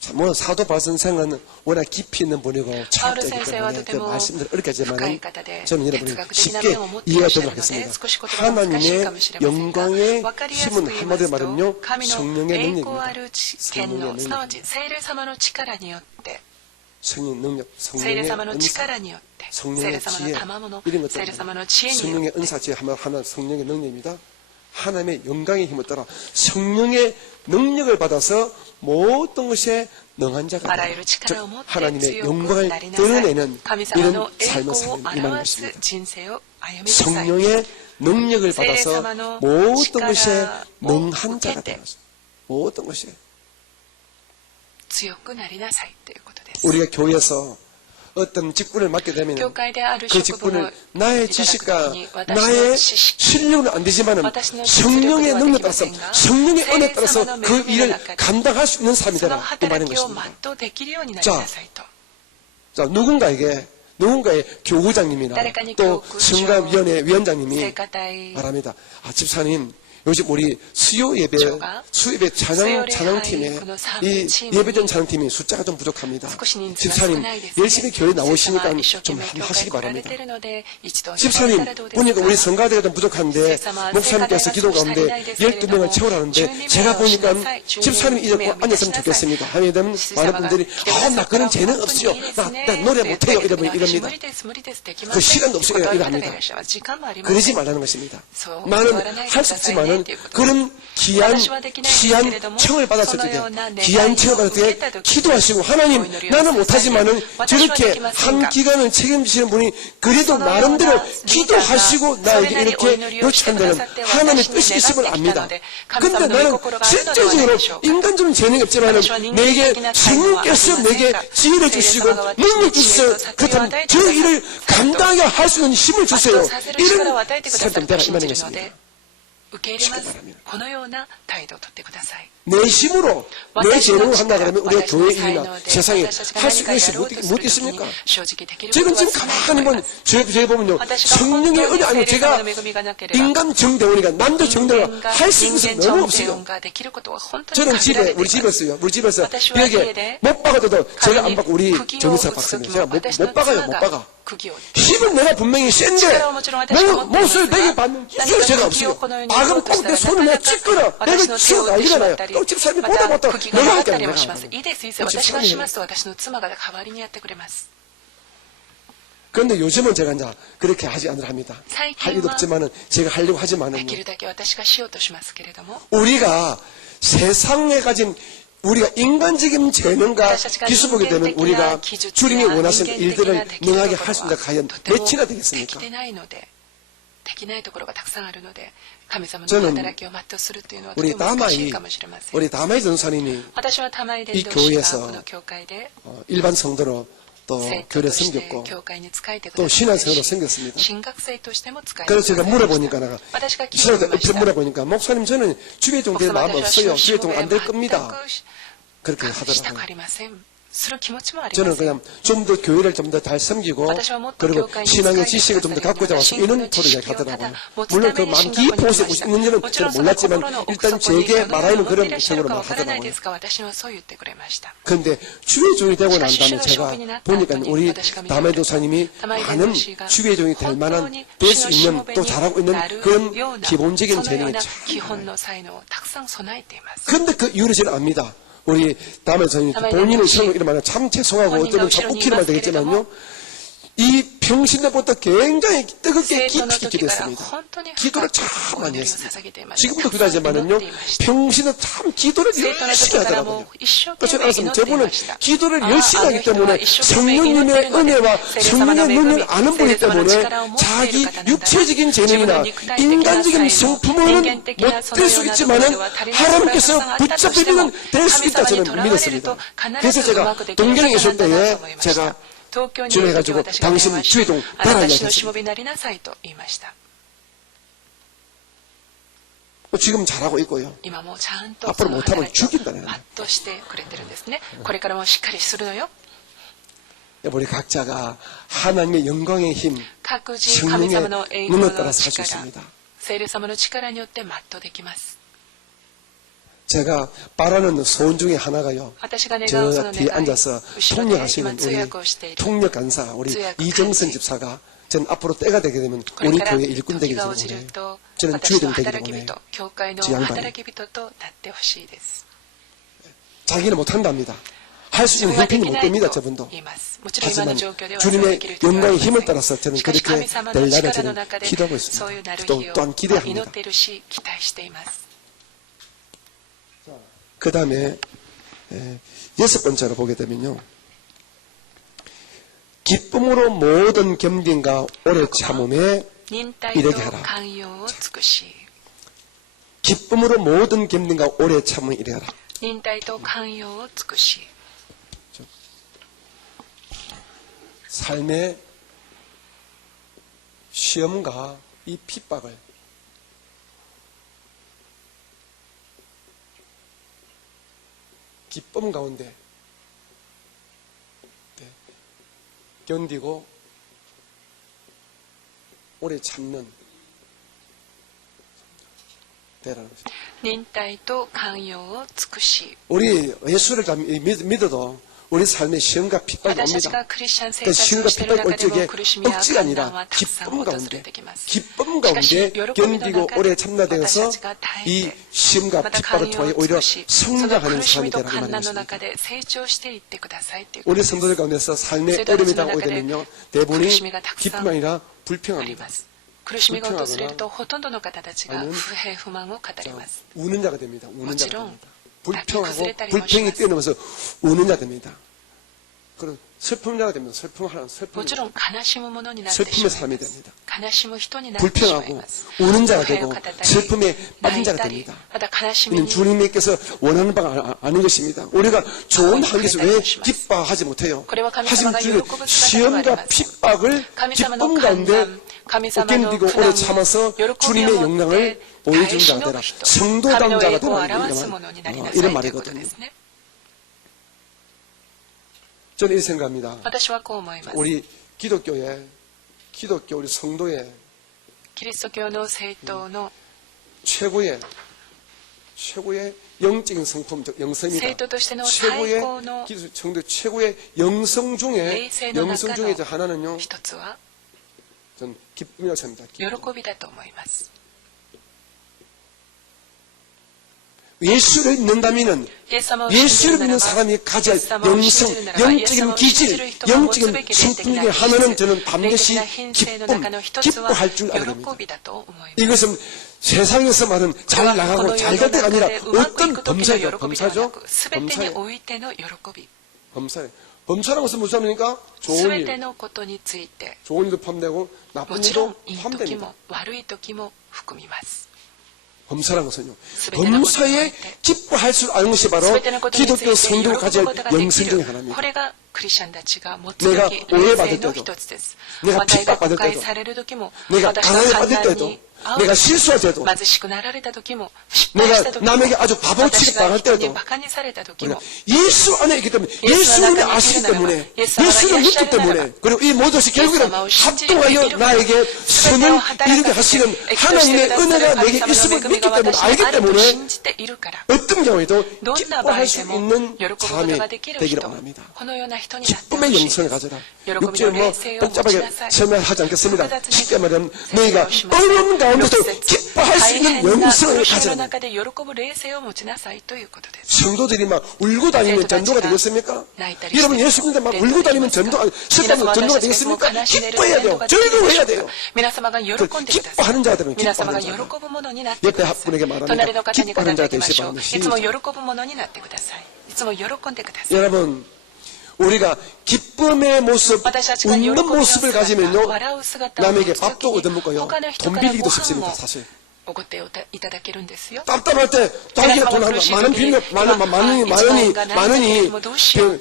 자, 뭐 사도 바울 선생은 워낙 깊이 있는 분이고 철학적이기 때문에 그 말씀들 어렵게 하지만 저는 여러분이 쉽게 이해가 되도록 하겠습니다. 하나님의 영광의 힘은 한마디로 말하면요, 성령의 능력입니다. 성령 능력, 성령의 은사, 성령의 지혜, 이런 것들, 성령의 은사, 지혜 하나 성령의 능력입니다. 하나님의 영광의 힘을 따라 성령의 능력을 받아서 모든 것에 능한 자가 되라. 즉 하나님의 영광을 드러내는 이런 삶을 사는 이 말인 것입니다. 성령의 능력을 받아서 모든 것에 능한 자가 되라. 모든 것에 強くなりなさいということです。 우리가 교회에서 어떤 직분을 맡게 되면 教会である 그 職分を 직분을 나의 いただく 지식과 時に私 나의 の知識 실력은 안 되지만은 私の実力 성령의 では 능력 できませ 따라서 んが 성령의 은혜 聖霊 따라서 様の 그 恵みの 일을 中で 감당할 수 있는 사람이 その 되라 이 말인 働きを 것입니다. 全うできるようになりなさいと。 자, 누군가의 교구장님이나 誰かに 또 教区長 성가위원회 위원장님이 聖歌隊 말합니다. 아, 집사님, 요즘 우리 수요 예배 찬양팀에 이 예배전 찬양팀이 숫자가 좀 부족합니다. 少し人数が少 집사님 ないですね。 열심히 교회 나오시니까 聖様は一生懸 좀 命 한번 教会 하시기 来られ 바랍니다. ているので一度 집사님 やられたらどうです 보니까 か。 우리 성가대가 좀 부족한데 목사님께서 기도 가운데 12명을 채우라는데 제가 보니까 집사님이 이렇게 앉았으면 좋겠습니다. 하게 되면 많은 분들이 나 그런 재능 없어요. 나 노래 못해요. 이럽니다. 그 시간도 없어요. 이러합니다. 그러지 말라는 것입니다. 나는 할 수 없지만은 그런 귀한 청을 받았을 때 귀한 청을 받았을 때 기도하시고 하나님 나는 못하지만은 저렇게 한 기간을 책임지시는 분이 그래도 나름대로 기도하시고 나에게 이렇게 요청한다는 하나님의 뜻이 있음을 압니다. 근데 나는 실제적으로 인간적인 재능이 없지만은 내게 성령께서 내게 지혜를 주시고 능력 주시고 그렇다면 저 일을 감당하게 할 수 있는 힘을 주세요. 이런 사람 좀 되라 이 말인 것입니다. 受け入れます。このような態度をとってください。 내 힘으로 내 재능을 한다 그러면 우리가 교회 일이나 세상에 할 수 있는 것이 못 있습니까? 저는 지금 가만히 보면 저희 보면요 성령의 은혜 아니면 제가 인간 정대원이가 남자 정대원이가 할 수 있는 것이 너무 없어요. 저는 우리 집에서 벽에 못 박아도 제가 안 박고 우리 정의사 박사님 제가 못 박아요 못 박아. 힘은 내가 분명히 센데 못을 내게 받는 기술이 제가 없어요. 박으면 꼭 내 손을 내가 찢거나 내가 치고 난리가 나요. 또 집사람이 보다 내가 할게 아니라 いいですいいです私がしますと私の妻が代わりにやってくれます。 그런데 요즘은 제가 이제 그렇게 하지 않으려 합니다. 할 일도 없지만은 제가 하려고 하지만은 できるだけ私がしようとしますけれども 우리가 세상에 가진 우리가 인간적인 재능과 기술 보게 되면 우리가 주님이 원하시는 일들을 능하게 할 수 있는 과연 몇이나 で 되겠습니까? きてないのでできないところがたくさんあるので神様の 저는 働きを全うするというのはと 우리 ても難しい 다마이 かもしれません。 우리 다마이 전사님이 私は玉井伝 이 道師 교회에서 がこの教会で 일반 성도로 또 生徒 교회 として 섬겼고 教会に仕えてく 또 ださいま 신앙생활로 すし 섬겼습니다. 神学生としても仕えてくだ 그래서 さい 제가 ました。 물어보니까 내가 私が聞いて 신앙생활 みまし 옆에 た。 물어보니까 목사님 저는 주의 종될 마음 私 없어요. は 주의 종 안 될 겁니다. 全 그렇게 くしたく 하더라고요. ありません。する気持ちもあり 저는 ません。 그냥 좀 더 교회를 좀 더 잘 섬기고 私はもっと 그리고 教会に 신앙의 使い 지식을 좀 더 갖고자 와서 信仰 이런 の知 토를 識をただ 하더라고요. 持つ 물론 た 그 めに 마음 信仰に 깊이 来ました。 있는지는 もちろ 저는 んその 몰랐지만 心の奥 일단 底に 제게 どのように 말하는 持ってい 그런 らっしゃる 식으로 かわからない 말하더라고요. ですが私はそう言ってくれました。 그런데 주의 종이 되고 난 시카시 다음에 주의 제가 종이 났다 보니까 하더니 우리私が見 다마이 た 도사님이 다마이 많은 도사가 주의 종이 될 만한 本当に 될 수 있는 또 主のしもべに 잘하고 있는 なる 그런 ような 기본적인 そのよう 재능이 な 참 基本の才能をたくさん備えています。 근데 그 이유를 저는 압니다. 우리 다음에 저는 본인의 성을 이름하면 참 죄송하고 어쩌면 참 웃기는 말 되겠지만요. 이 평신도부터 굉장히 뜨겁게 깊이 기도했습니다. 기도를 참 많이 했습니다. 지금도 기도하지만은요, 평신도 참 기도를 열심히 하더라고요. 저는 알았습니다. 저분은 기도를 열심히 하기 때문에 성령님의 은혜와 성령의 능력을 아는 분이기 때문에 자기 육체적인 재능이나 인간적인 성품은 못 될 수 있지만은 하나님께서 붙잡히면 될 수 있다 저는 믿었습니다. 그래서 제가 동경에 있을 때에 제가 東京にいる時私が電話し、あなた私のしもべになりなさいと言いました。 지금 잘하고 있고요. 今もちゃんと 앞으로 못하면 죽인다는 全うしてくれてるんですね。これからもしっかりするのよ。 우리 각자가 하나님의 영광의 힘, 各自神様の栄光 능력 の 따라서 할 수 力、 있습니다. 聖霊様の力によって全うできます。 제가 바라는 소원 중에 하나가요. 私が願うそ 저 の願 뒤에 い、 앉아서 後ろで今 통역하시는 通 우리 訳をしている 통역 간사, 우리 통역 이정선 간사. 집사가 전 앞으로 때가 되게 되면 これ 우리 から 교회 일꾼 時 되기를 が落ち 원해요. ると 저는 私 주의등 の 되기를 働き 원해요. 人、教会の 저 양반이. 働き人となってほしいです。 자기는 못한답니다. 할 수 있는 自分はで 형편이 き 못 ない 됩니다. と 저분도. 言います。もちろん今の 하지만 状況ではそうで 주님의 きる人ではあり 영광의 ません 힘을 따라서 저는 しかし 그렇게 神様 될 の 날을 力の 저는 中で 기도하고 そういう 있습니다. なる 또 日を 또한 祈 기대합니다. っているし期待しています。 그 다음에 6번째로 보게 되면요. 기쁨으로 모든 겸손과 오래 참음에 忍耐 이르게 と 하라. 寛容を尽くし 기쁨으로 모든 겸손과 오래 참음에 이르게 하라. 忍耐と寛容を尽くし 삶의 시험과 이 핍박을 기쁨 가운데 견디고 오래 참는 되라는 것입니다. 忍耐と寛容を尽くし 우리 예수를 믿어도 우리 삶의 시험과 핍박이 私たち 옵니다. がクリスチャン生 그 活 시험과 をしている 핍박이 올 中で 적에 も苦しみや 억지가 困難 아니라 はたくさん 기쁨 訪 가운데 れてきます 기쁨 しかし 가운데 喜びの 견디고 中 오래 で 참나되어서 私たちが耐 이 えて 시험과 また 핍박을 寛容 통해 を尽 오히려 くしその 성장하는 苦し 삶이 みと 되라는 困難の 말입니다. 中で成長していってくださいというこ 우리 とです 성도들 가운데서 삶의 세대가 어려움이 지나가게 다가오게 되면요 대부분이苦しみがたくさん 기쁨이 아니라 あり 불평합니다. ます苦しみが訪れるとほとんどの方たちが不平不満を語ります 우는 자가 됩니다. 우는 자가 물론 됩니다. 불평하고 그들의 불평이 딸이 뛰어넘어서 우는 자 됩니다. 그런 슬픔 자가 됩니다. 슬픔하는 も 슬픔 ちろん悲しむものになってしまい 슬픔의 ま 삶이 す 됩니다. 悲しむ人になってしまい 불평하고 ます 우는 자가 不平を 되고 語ったり 슬픔에 泣 빠진 い 자가 たり 됩니다. また悲しみ 우리는 に 주님께서 원하는 바가 아닌 것입니다. 우리가 좋은 한계에서 왜 그랬다고 기뻐하지 못해요? これは神 하지만 様が喜 주님 ぶ姿があり 시험과 ます 핍박을 神様の 기쁨 観 가운데 覧神様の 견디고 苦 오래 難を 참아서 喜びを 주님의 持っ 영광을 て 보여주는 耐え 자가 忍 되라. ぶ人 성도다운 神の 자가 栄光を 되라. 表すものになりなさい 이런 ということで 말이거든요. すね 저는 이렇게 생각합니다. 私はこう思います 우리 기독교 우리 성도의 キリスト教の聖徒の 최고의 영적인 성품, 즉 영성입니다. 聖徒としての最 최고의 高の 기독 성도 최고의 영성 중에 霊性の中 영성 중에 の 하나는요. 一つは 전 기쁨이라고 생각합니다. 喜びだと思います 예수를 믿는다면은 イエス様を信じ 예수를 るなら 믿는 ば 사람이 イエ 가져야 ス様を信 영성, じるならばイエス様 영적인 を信じ 기질, る人が持つべ 영적인 き霊的 성품 な 중에 品 하나는 質 저는 霊的 반드시 な品性の中の一つは 기뻐할 줄 알아야 됩니다. 喜びだと思います 이것은 세상에서 말은 잘 나가고 잘 될 때가 아니라 うまくい 어떤 く時の喜 범사죠. びではな 범사죠. く全てにおいての喜び 범사예요. 범사라는 것은 무슨 말입니까? 좋은 全て 일. のことについて 좋은 일도 포함되고 も 나쁜 ちろん 일도 いい時 포함됩니다. も悪い時も含みます 범사라는 것은요. 全てのことにおい 범사에 て 기뻐할 수 아는 것이 바로 全てのことについて 기독교 喜ぶ 성도가 こ 가질 とがで 영성 き 중에 る 하나입니다. これがクリスチャンたちが持つ 내가 べき 오해받을 霊性の 때도 一つです 내가 私が 핍박받을 誤解 때도 される時も 내가 私が 가난에 患 빠질 難 때도 に遭う 내가 時 실수할 때도 も貧しくなられた時も失敗 내가 した時も 남에게 아주 바보 私 취급당할 が人に 때도 馬鹿にされた時も 예수 안에 있기 때문에 イエスの 예수를 中にい 아시기 るならば 때문에 イエス様がい 예수를 らっし 믿기 ゃるならば 때문에 그리고 이 모든 것이 결국에는 예수様を信じる 합동하여 という 나에게 선을 이루게 하시는 하나님의 은혜가 내게 있음을 믿기 때문에 알기 때문에 信じているから 어떤 경우에도 どんな場合 기뻐할 で 수 も 있는 喜ぶこと 사람이 ができる 되기를 人 원합니다. このような人になってほ 기쁨의 しい 영성을 가져라. 여러분, 6절 뭐 내세요. 복잡하게 지나사이. 설명하지 않겠습니다. 복잡하지 10대 말은 않겠습니다. 너희가 어려운 가운데서 6節 기뻐할 수 있는 大変な 영성을 苦しみの 가져라. 中で喜ぶ霊性を持ちなさいということです 성도들이 막 울고 다니면 전도가 되겠습니까? 여러분 예수 믿는데 막 울고 다니면 슬퍼하면 전도가 되겠습니까? 기뻐해야 돼요. 즐거워해야 돼요. 皆様が喜んでください 기뻐하는 자가 되면 皆様が 기뻐하는 喜 자가 ぶものになってく 옆에 ださい 분에게 말합니다. 隣の方に語 기뻐하는 って 자가 いきましょう 되시기 いつも 바랍니다. 喜ぶものになってくださいいつも喜んでください 여러분 우리가 기쁨의 모습, 私たちが喜びの 웃는 모습을 姿 가지면요 笑う姿を持 남에게 つ 밥도 時に 얻어먹고요 他の人 돈 からご 빌리기도 飯 쉽습니다 を 사실 おごっていただけるんですよ 답답할 때 자기가 돈 많은 필요 많으니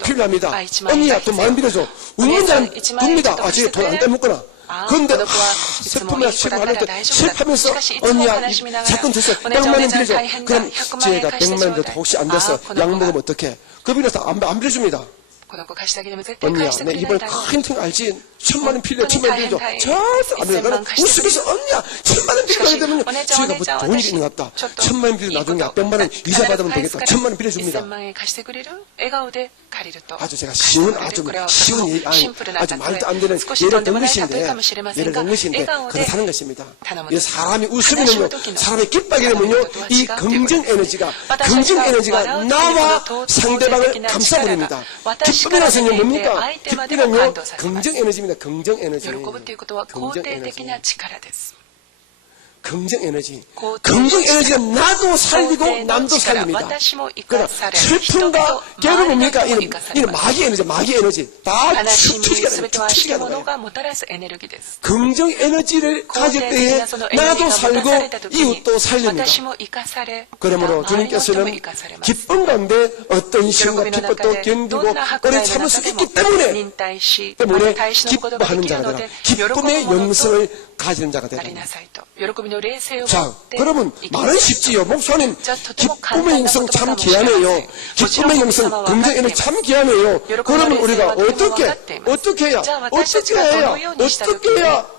필요합니다 언니야 돈 많이 빌려줘 웃는 자는 웁니다 아직 돈 안 떼먹거나 그런데 슬픔이나 실패할 때 실패하면서 언니야 잠깐 주세요 100만 원 빌려줘 그럼 제가 100만 원 줘도 혹시 안 돼서 약 먹으면 어떡해 그 빌려서 안 빌려줍니다 この子貸してあげても絶対 언니야 返してく 내 れない 이번에 큰 통 알지 1000만 원 필요해 1000만 원 빌려줘 절대 안 빌려 웃으면서 언니야 1000만 원 필요하게 되면 제가 뭐 돈이 있는 것 같다 1000만 원 빌려 나중에 100만 원 이자 받으면 되겠다 1000만 원 빌려줍니다 1000万円貸してくれる笑顔で借りると 아주 제가 쉬운 아주 아주 말도 안 되는 예를 든 것인데 예를 든 것인데 그렇다는 것입니다. 이 사람이 웃으면요 사람이 기뻐하게 되면요 이 긍정 에너지가 나와 상대방을 감싸버립니다. 기쁨이라서는 뭡니까? 기쁨은요 긍정 에너지입니다. 긍정 에너지. 喜ぶということは肯定的な力です 긍정 에너지. 긍정 에너지는 나도 살리고 남도 살립니다. 그러나 슬픔과 괴로움은 뭡니까? 이는 마귀 에너지, 마귀 에너지. 다 축축이가 되는 거예요. 긍정 에너지를 가질 때에 나도 살고 이웃도 살립니다. 그러므로 주님께서는 기쁨 가운데 어떤 시험과 비법도 견디고 오래 참을 수 있기 때문에 기뻐하는 자가 되라. 기쁨의 영성을 가지는 자가 되라. 자, 그러면 말은 쉽지요. 목사님, 기쁨의 영성 참 귀하네요. 기쁨의 영성, 긍정 에너지 참 귀하네요. 그러면 우리가 어떻게 해야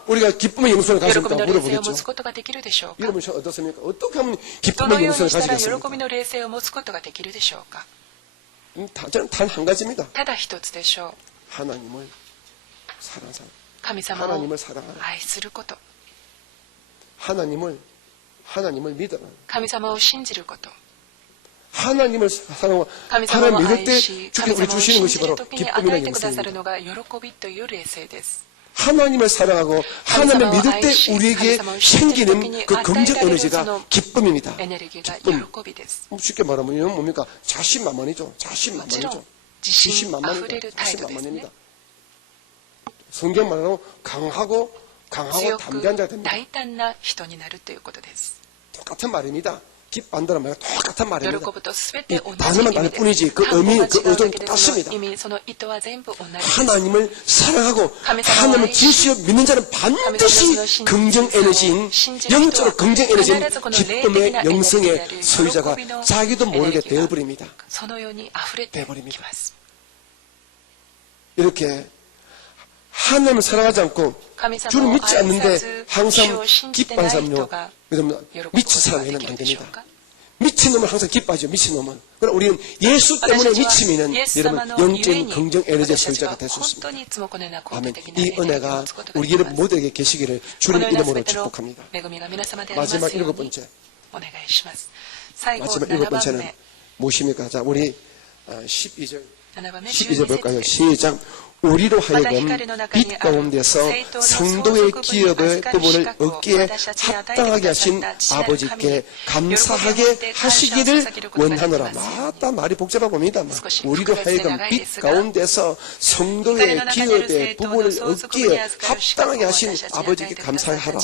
우리가 기쁨의 영성을 가질까 물어보겠죠. 여러분 어떻습니까? 어떻게 하면 기쁨의 영성을 가지겠습니까? 저는 단 한 가지입니다. 하나님을 사랑하라. 하나님을 사랑하라. 하나님을 믿어라. 하나님을 사랑하고 하나님 믿을 때 주께 우리 주시는 것이 바로 기쁨이라는 영성입니다. 하나님을 사랑하고 하나님을 믿을 때 우리에게 생기는 그 긍정 에너지가 기쁨입니다. 기쁨. 쉽게 말하면 이건 뭡니까? 자신만만이죠. 자신만만입니다. 성경 말하고 강하고 담대한 자가 됩니다. 똑같은 말입니다. 기뻐한다는 말과 똑같은 말입니다. 단어만 다를 뿐이지 그 의미, 그 의도는 똑같습니다. 하나님을 사랑하고 하나님을 진실로 믿는 자는 반드시 긍정 에너지인 영적으로 긍정 에너지인 기쁨의 영성의 소유자가 자기도 모르게 되어버립니다. 이렇게 하나님을 사랑하지 않고 주를 믿지 않는데 항상 기뻐하는 사람요. 미친 사람에는 안 됩니다. 미친놈은 항상 기뻐하죠. 미친놈은. 그러나 우리는 예수 때문에 미치면 여러분 영적인 긍정 에너지의 소유자가 될 수 있습니다. 아멘. 이 은혜가 우리 여러분 모두에게 계시기를 주님 이름으로 축복합니다. 마지막 7번째. 마지막 7번째는 무엇입니까? 자, 우리 12절 볼까요? 시작. 우리로 하여금 빛 가운데서 성도의 기업의 부분을 얻기에 합당하게 하신 아버지께 감사하게 하시기를 원하노라. 맞다, 말이 복잡하고 봅니다. 우리로 하여금 빛 가운데서 성도의 기업의 부분을 얻기에 합당하게 하신 아버지께 감사하라.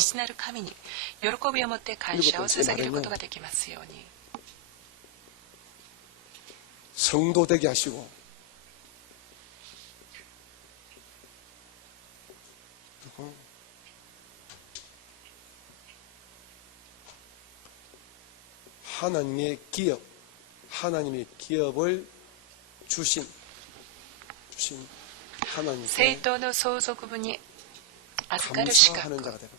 성도 되게 하시고 하나님의 기업을 주신 하나님께 감사하는 자가 되라.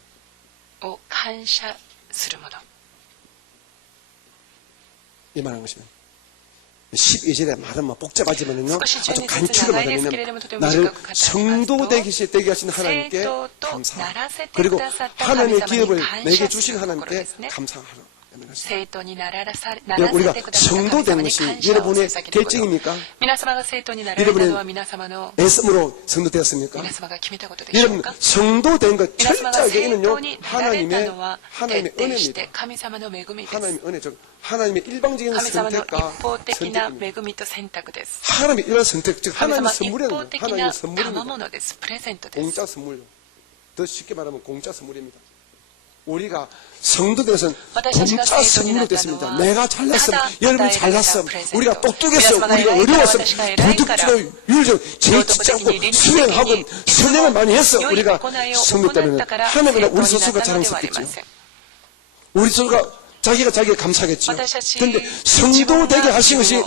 이 말하는 것이면 12절의 말은 뭐 복잡하지만요. 아주 간추려 말하면 나를 성도 되게 하신 하나님께 감사하라. 그리고 하나님의 기업을 내게 주신 하나님께 감사하라. 우리가 성도 되는 것이 여러분의 결정입니까? 여러분의 애씀으로 성도 되었습니까? 여러분 성도 된 것 철저하게는요 하나님의 은혜입니다. 하나님의 은혜, 하나님의 일방적인 선택과 선택입니다. 하나님의 이런 선택, 즉 하나님의 선물이에요. 하나님의 선물입니다. 공짜 선물요. 더 쉽게 말하면 공짜 선물입니다. 우리가 성도 되어서는 공짜 선물로 됐습니다. 내가 잘났음, 여러분이 잘났음, 우리가 똑똑했음, 우리가 어려웠음, 도덕적으로 윤리적으로 제치자고 수행하고 선행을 많이 했어. 우리가 성도 때문에 하나님은 우리 스스로가 자랑스럽겠죠. 우리 스스로가 자기가 감사하겠죠. 그런데 성도 되게 하신 것이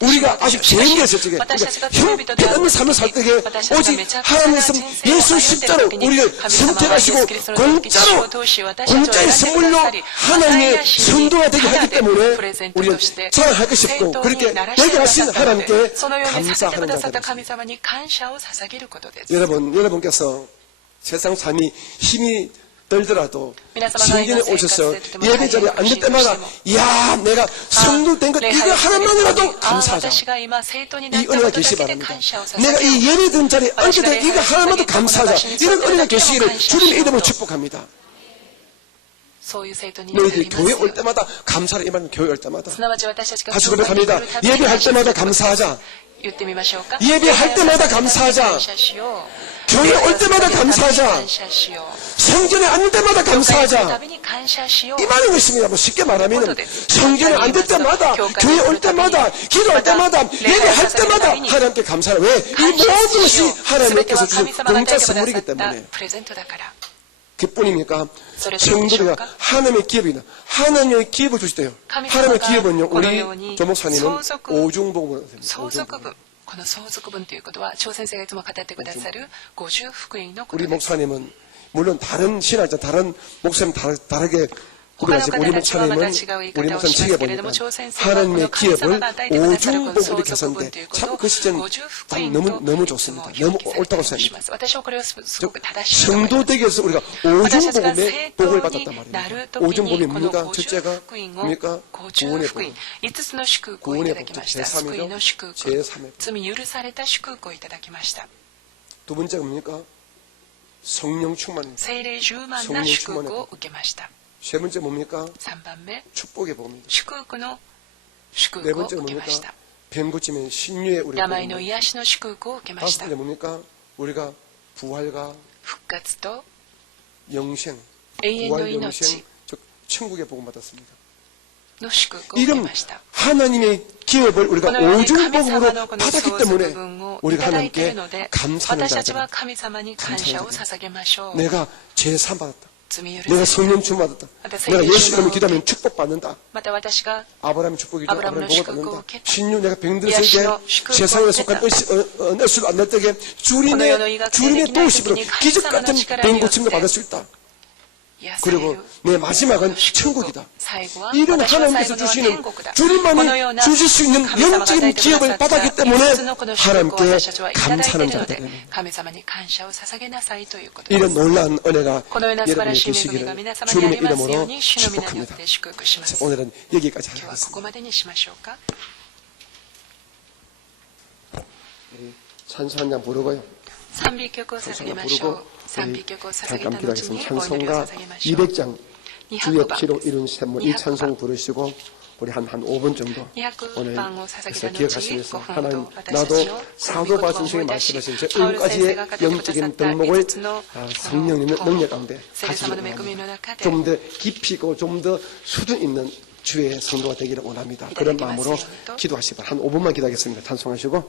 우리가 아직 죄인이었을 적에 형편없는 삶을 살 때에 오직 하나님께서 예수 십자로 우리를 선택하시고 공짜의 선물로 하나님의 성도가 되게 하기 때문에 우리는 자랑할 것이 없고 그렇게 되게 하신 하나님께 감사하는 자가 됩니다. 여러분께서 세상 삶이 힘이 떨더라도 성전에 오셔서 예배 자리에 앉을 때마다 야 내가 성도 된 것 이거 하나만이라도 감사하자. 이 은혜가 계시기 바랍니다. 내가 이 예배 드는 자리에 앉게 된 이거 하나만도 감사하자. 이런 은혜가 계시기를 주님의 이름으로 축복합니다. そういう生徒になります 너희들이 교회 よ 올 때마다 감사를 이 말은 교회 올 때마다 すなわち私たちが 다시 고백합니다. 예배할 때마다 감사하자. 言ってみましょうか 예배할 때마다 감사하자. 感謝しよう 교회 올 때마다 감사하자. 感謝しよう 성전에 앉을 때마다 教会に来る 감사하자. たびに感謝しよう 이 말인 것입니다. 뭐 쉽게 말하면 성전에 앉을 때마다 교회 올 때마다 기도할 때마다 예배할 때마다 하나님께 감사를 왜? 이 모든 것이 하나님께서 주신 공짜 선물이기 때문에 プレゼントだから 그뿐입니까? 성도가 하나님의 기업이다. 하나님의 기업을 주시대요. 하나님의 기업은요. 우리 조 목사님은 오중복음을 하십니다. 相続分この相続分ということは張先生がいつも語ってくださる五十福音のこ 우리 とです 목사님은 물론 다른 신학자 다른 목사님 다르게 구별하시고 우리 목사님은 책에 보니까 하나님의 기업을 오중복음으로 개선돼 참 그 시점 너무 좋습니다. 너무 옳다고 생각합니다. 私はこれをすごく正しいと思います 성도되기에서 우리가 私たちが 오중복음의 正 복을 当 받았단 にな 말입니다. るときに 오중복음이 この 뭡니까? 五十 첫째가 福音を 뭡니까? 五十 구원의 福 복. 音5つの祝福をいた 구원의 だき 복. ました救いの 제3이죠. 祝福 제3의 복. 罪許された祝福をいただきました 두 번째가 뭡니까? 성령 충만입니다. 聖霊充満な祝福を受けました 세 번째 뭡니까? 3番目 축복의 복입니다. 祝福の祝 네 福を 번째가 受けまし 뭡니까? た 병 고침의 신유의 우리 病の 복입니다. 癒しの祝福を受けまし 다섯 た 번째 뭡니까? 우리가 부활과 復活と 영생, 永遠の 부활 命 영생, 즉 천국의 복음 받았습니다. の祝福を受け 이런 ました 하나님의 기업을 こ 우리가 のように神 오중복음으로 様のこの 받았기 相続 때문에 分をい 우리가 ただいてい 하나님께 るので 감사하는 私たちは 자들. 神様に感謝を捧げましょう 내가 죄산 받았다. 罪許 내가 され 성령 충 받았다.私 내가 聖霊 예수 充 이름을 満を受け 기도하면 축복 받는다. また私が 아브라함의 축복이죠. 아브라함의 아브라함 복을 축복을 받는다. 받겠다. 신유 내가 병들었을 야시노 때 축복을 세상에 속한 받겠다. 얼sul 안 날 때에 주님의 도우심으로 기적 같은 병 고침도 받을 수 있다. 癒され 그리고 る 내 마지막은 祝福 천국이다. 最後は 이런 私は最 하나님께서 後のは 주시는 天国だこのよう 주님만이 な 주실 수 있는 神様が与え 영적인 てくだ 기업을 さった 받았기 5 때문에 つのこの祝福を 하나님께 私たちはいただいてい 감사하는 るので 자들은 神様に感謝を捧げなさいということで 이런 す 놀라운 은혜가 このような素晴ら 여러분에게 しい恵みが 계시기를 皆様にあ 주님의 りますよう 이름으로 に主の皆によっ 축복합니다. て祝福します 오늘은 여기까지 今日はこ 하겠습니다. こまでにしましょうか 찬송 한 장 부르고요. 賛美曲を捧げましょう 부르고 賛美曲を捧げ 잠깐 た後に 기도하겠습니다. お祈りを 찬송가 捧げましょう 200장 200 주의 番 피로 이룬 샘물 이 200 찬송 부르시고 우리 한 5분 정도 200 오늘 番を捧げ 그래서 た後に 기억하시면서 5分 하나님 ほど私た 나도 ちの 사도 바울 선생님이 말씀하신 저 5가지의 영적인 덕목을 성령님의 능력 가운데 聖霊 가지고 様の恵みの 원합니다. 中で 좀 더 깊이 있고 좀 더 수준 있는 주의 성도가 되기를 원합니다. 그런 마음으로 기도하시기 바랍니다. 한 5분만 기도하겠습니다. 찬송하시고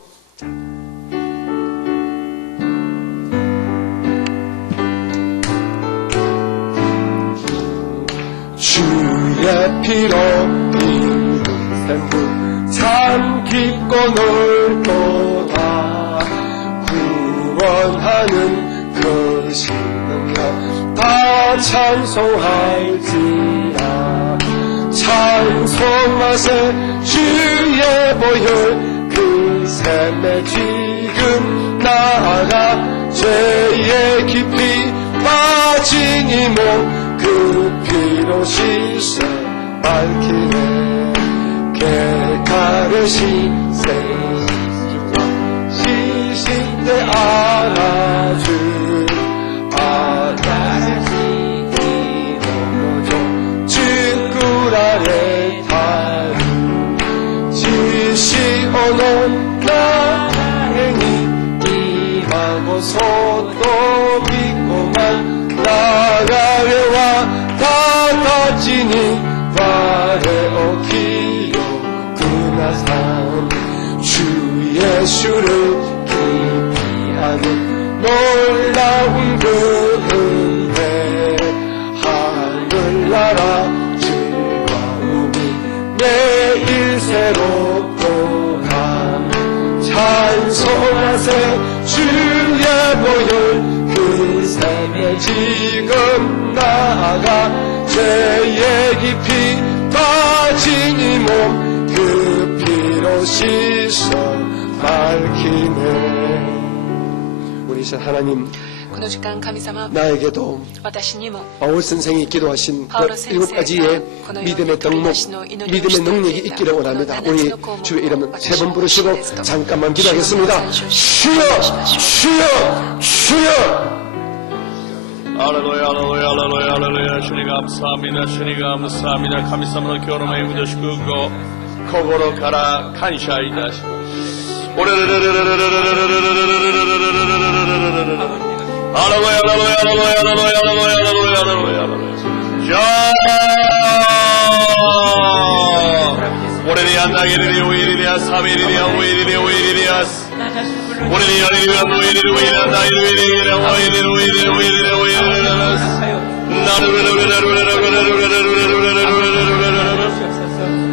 주의 피로 이룬 샘물 참 깊고 넓도다 구원하는 그 신능력 다 찬송할지라 찬송하세 주의 보혈 그 샘에 지금 나아가 죄에 깊이 빠진 이몸 그 피로 씻어 밝히네 깨달으신 생수와 시신 때 알아준 알아주신 이로죠 증꿀 아래 다른 지시오는 나행이 임하고서 또 믿고만 나가회와 닫아지니 와레오 기요 그나산 주 예수를 기피하는 놀라운 그 은혜 하늘나라 즐거움이 매일 새롭도다 찬송하세 주의 보혈 그 샘에 지금 나아가 죄에 깊이 빠진 이 몸 그 피로 씻어 밝히네 우리 신 하나님 この時間神様 나에게도 私にも 바울 선생이 기도하신 그 바울 7가지의 선생가 믿음의 덕목, 믿음의 능력이 있기를 원합니다. 우리 주의 이름은 세 번 부르시고 잠깐만 기도하겠습니다. 주여, 주여, 주여. 할렐루야 할렐루야 할렐루야 할렐루야 主に감사합니다主に감사합니다神様の今日の恵みと祝福を心から感謝いたしますオレレレレレレレレレレレレレレレレレレアラロヤラロヤラロヤラロヤラロヤラロヤラロヤラロじゃあ俺にやんなげれりおいりりやさびりりやおいりりおいりりやす俺にやりりやのおいりりおいりやないりりりやおいりりおいりりおいりりおいりりやすなるれれれれれれれれれれれれれれれれ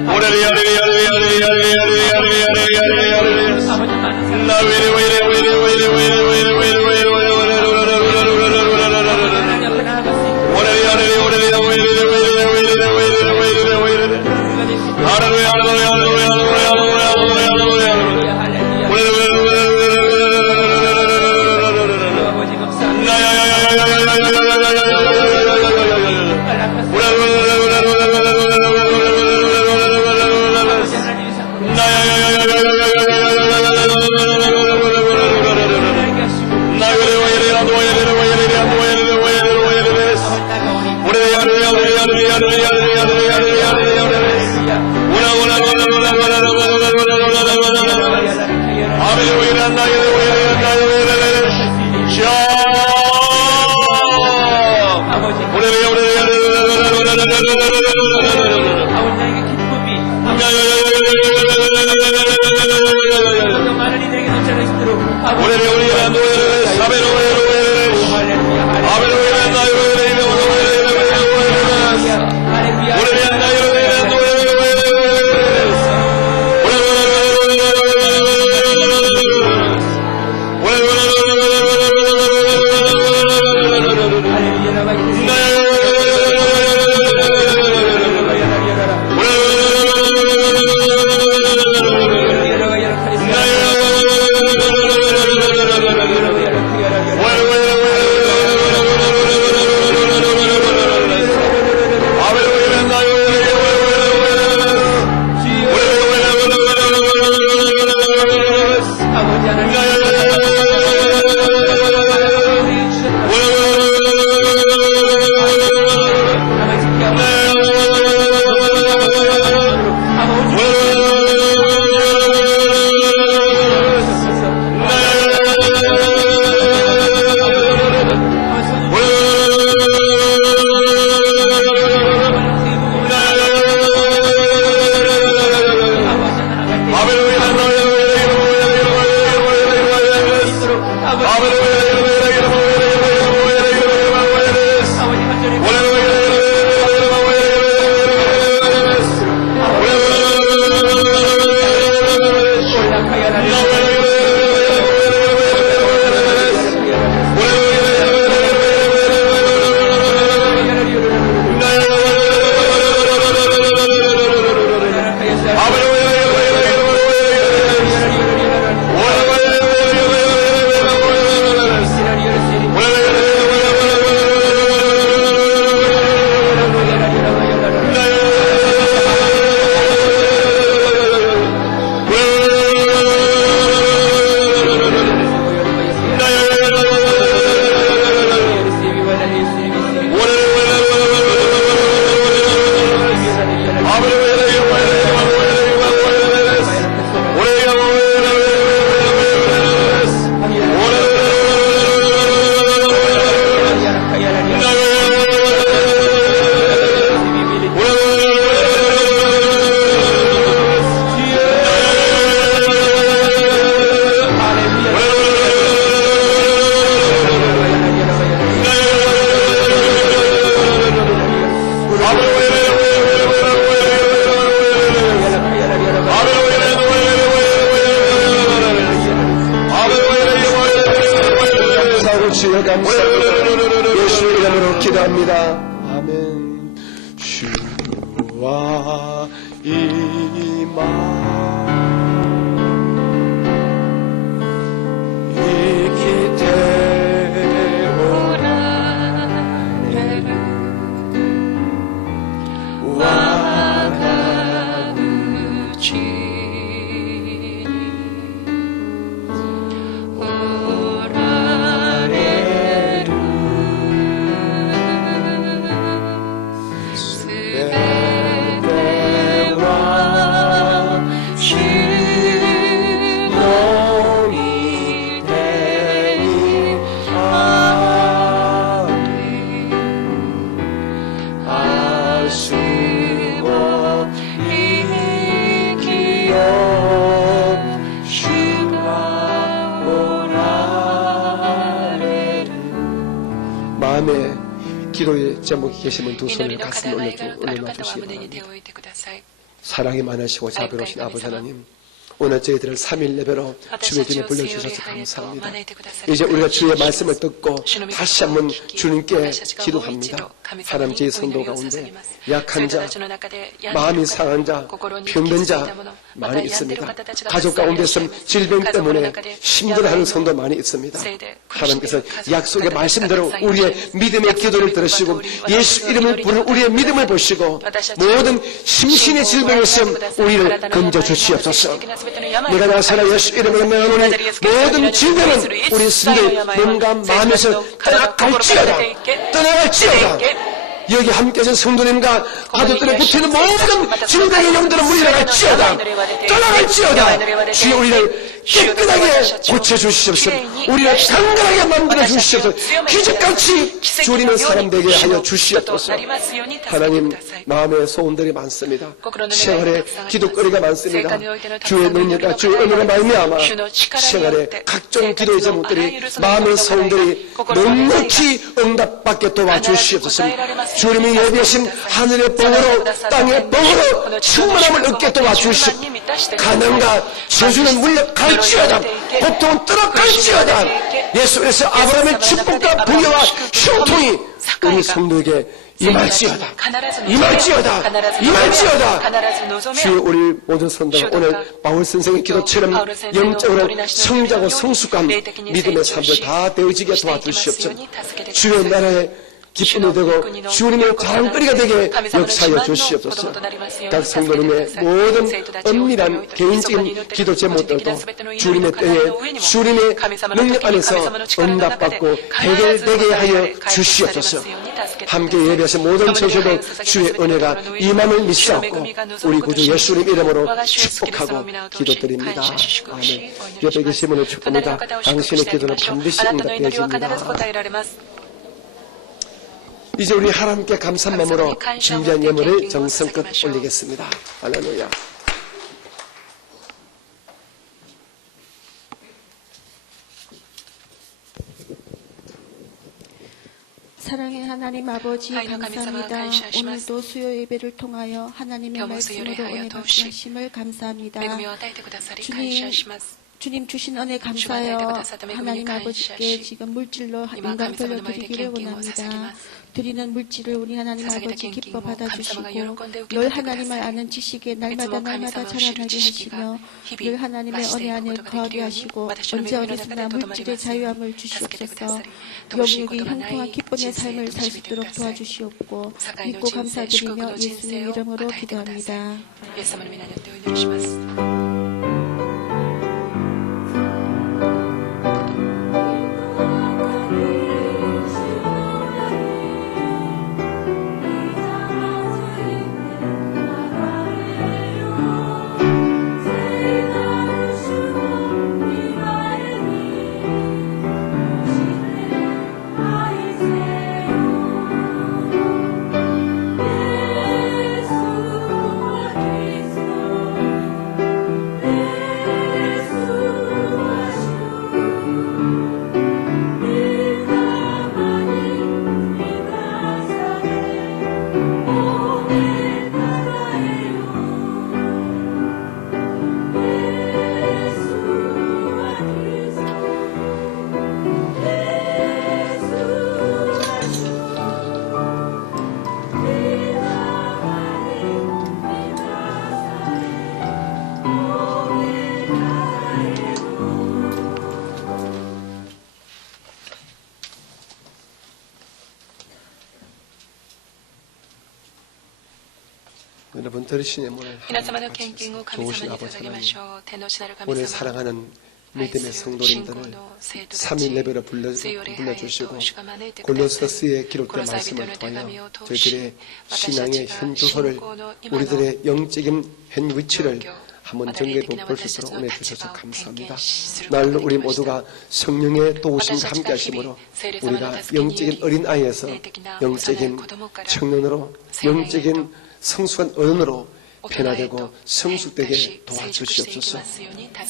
俺にやりりやりりやりりやりりやりりやりりやりりやりりやりりやすなるりおいりおいりおいりおいりおいりおいりおいりおいり주여 감사합니다. 예수 이름으로 기도합니다. 아멘. 주와 이마 이기 때오라 와가 우치니 오라레루 숨어 이기어 주가 오라레를. 마음에 기도의 제목이 계시면 두 손을 가슴에 올려놔주시기 바랍니다. 사랑이 많으시고 자비로우신 아버지 하나님, 오늘 저희들을 3일 예배로 주의 집에 불러주셔서 감사합니다. 이제 우리가 주의 말씀을 듣고 다시 한번 주님께 기도합니다. 하나님, 저희 성도 가운데 약한 자, 마음이 상한 자, 병든 자 많이 있습니다. 가족 가운데서 질병 때문에 힘들어하는 성도 많이 있습니다. 하나님께서 약속의 말씀대로 우리의 믿음의 기도를 들으시고 예수 이름을 부르는 우리의 믿음을 보시고 모든 심신의 질병에서 우리를 건져주시옵소서. 내가 나서라 예수 이름으로 명하노니 모든 질병은 우리 스스로의 몸과 마음에서 떠나갈지어다. 여기 함께 계신 성도님과 가족들에 붙이는 모든 질병의 영들은 물러갈지어다. 떠나갈지어다. 주여 우리를 깨끗하게 고쳐주시옵소서. 우리를 강건하게 만들어주시옵소서. 기적같이 주리는 사람 되게 하여 주시옵소서. 하나님, 마음의 소원들이 많습니다. 생활에 기도거리가 많습니다. 주의 능력과 주의 은혜가 말미암아 생활에 각종 기도의 제목들이 마음의 소원들이 넉넉히 응답받게 도와주시옵소서. 주님이 예비하신 하늘의 복으로 땅의 복으로 충만함을 얻게 도와주시옵소서. 가난과 저주는 물러갈지어다. 고통은 떠나갈지어다. 예수께서 아브라함의 축복과 부여와 형통이 우리 성도에게 임할지어다. 주여 우리 모든 성도가 오늘 바울 선생의 기도처럼 영적으로 성장하고 성숙한 믿음의 삶을 다 되어지게 도와주시옵소서. 주의 나라의 기쁨이 되고 주님의 자랑거리가 되게 역사하여 주시옵소서. 각 성도님의 모든 엄밀한 개인적인 기도 제목들도 주님의 때에 주님의 능력 안에서 응답받고 해결되게 하여 주시옵소서. 함께 예배하신 모든 전체도 주의 은혜가 임함을 믿사옵고 우리 구주 예수님 이름으로 축복하고 기도드립니다. 아멘. 옆에 계신 분을 축복합니다. 당신의 기도는 반드시 응답되어집니다. 이제 우리 하나님께 감사한 마음으로 준비한 예물을 정성껏 올리겠습니다. 할렐루야. 사랑의 하나님 아버지 감사합니다. 오늘도 수요 예배를 통하여 하나님의 말씀으로 은혜 받으심을 감사합니다. 주님 주신 은혜 감사하여 하나님 아버지께 지금 물질로 영광 돌려드리기를 원합니다. 드리는 물질을 우리 하나님 아버지 기뻐 받아주시고 늘 하나님을 아는 지식에 날마다 자라나게 하시며 늘 하나님의 은혜 안에 거하게 하시고 언제 어디서나 물질의 자유함을 주시옵소서. 영육이 형통한 기쁨의 삶을 살 수 있도록 도와주시옵고 믿고 감사드리며 예수님 이름으로 기도합니다. 여러분 들으신 예물을 좋으신 아버지 하나님, 오늘 사랑하는 믿음의 성도님들을 3일 예배로 불러주시고 골로새서에 기록된 말씀을 통하여 저희들의 신앙의 현 주소를, 우리들의 영적인 현 위치를 한번 정리해 볼 수 있도록 은혜 주셔서 감사합니다. 날로 우리 모두가 성령의 도우심과 함께 하심으로 우리가 영적인 어린아이에서 영적인 청년으로 영적인 성숙한 어른으로 변화되고 성숙되게 도와주시옵소서.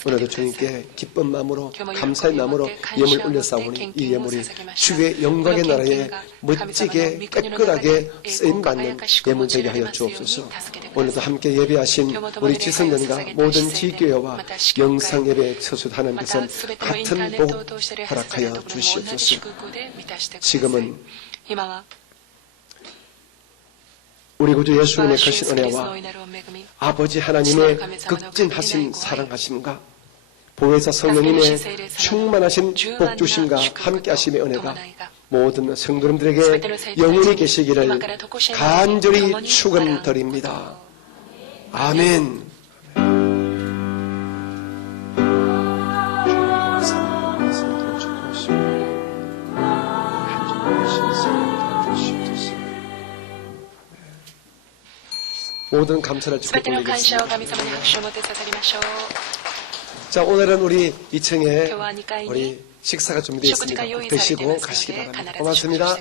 오늘도 주님께 기쁜 마음으로 감사의 마음으로 예물 올려싸우니 이 예물이 주의 영광의 나라에 멋지게 깨끗하게 쓰임받는 예물 되게 하여 주옵소서. 오늘도 함께 예배하신 우리 지성전과 모든 지교회와 영상 예배에 처수하는 것은 같은 복 허락하여 주시옵소서. 지금은 우리 구주 예수님의 크신 은혜와 아버지 하나님의 극진하신 사랑하심과 보혜사 성령님의 충만하신 복주심과 함께하심의 은혜가 모든 성도님들에게 영원히 계시기를 간절히 축원드립니다. 아멘. 모든 감사를 주께 올리겠습니다. 자, 오늘은 우리 2층에 우리 식사가 준비되어 있습니다. 드시고 가시기 바랍니다. 고맙습니다.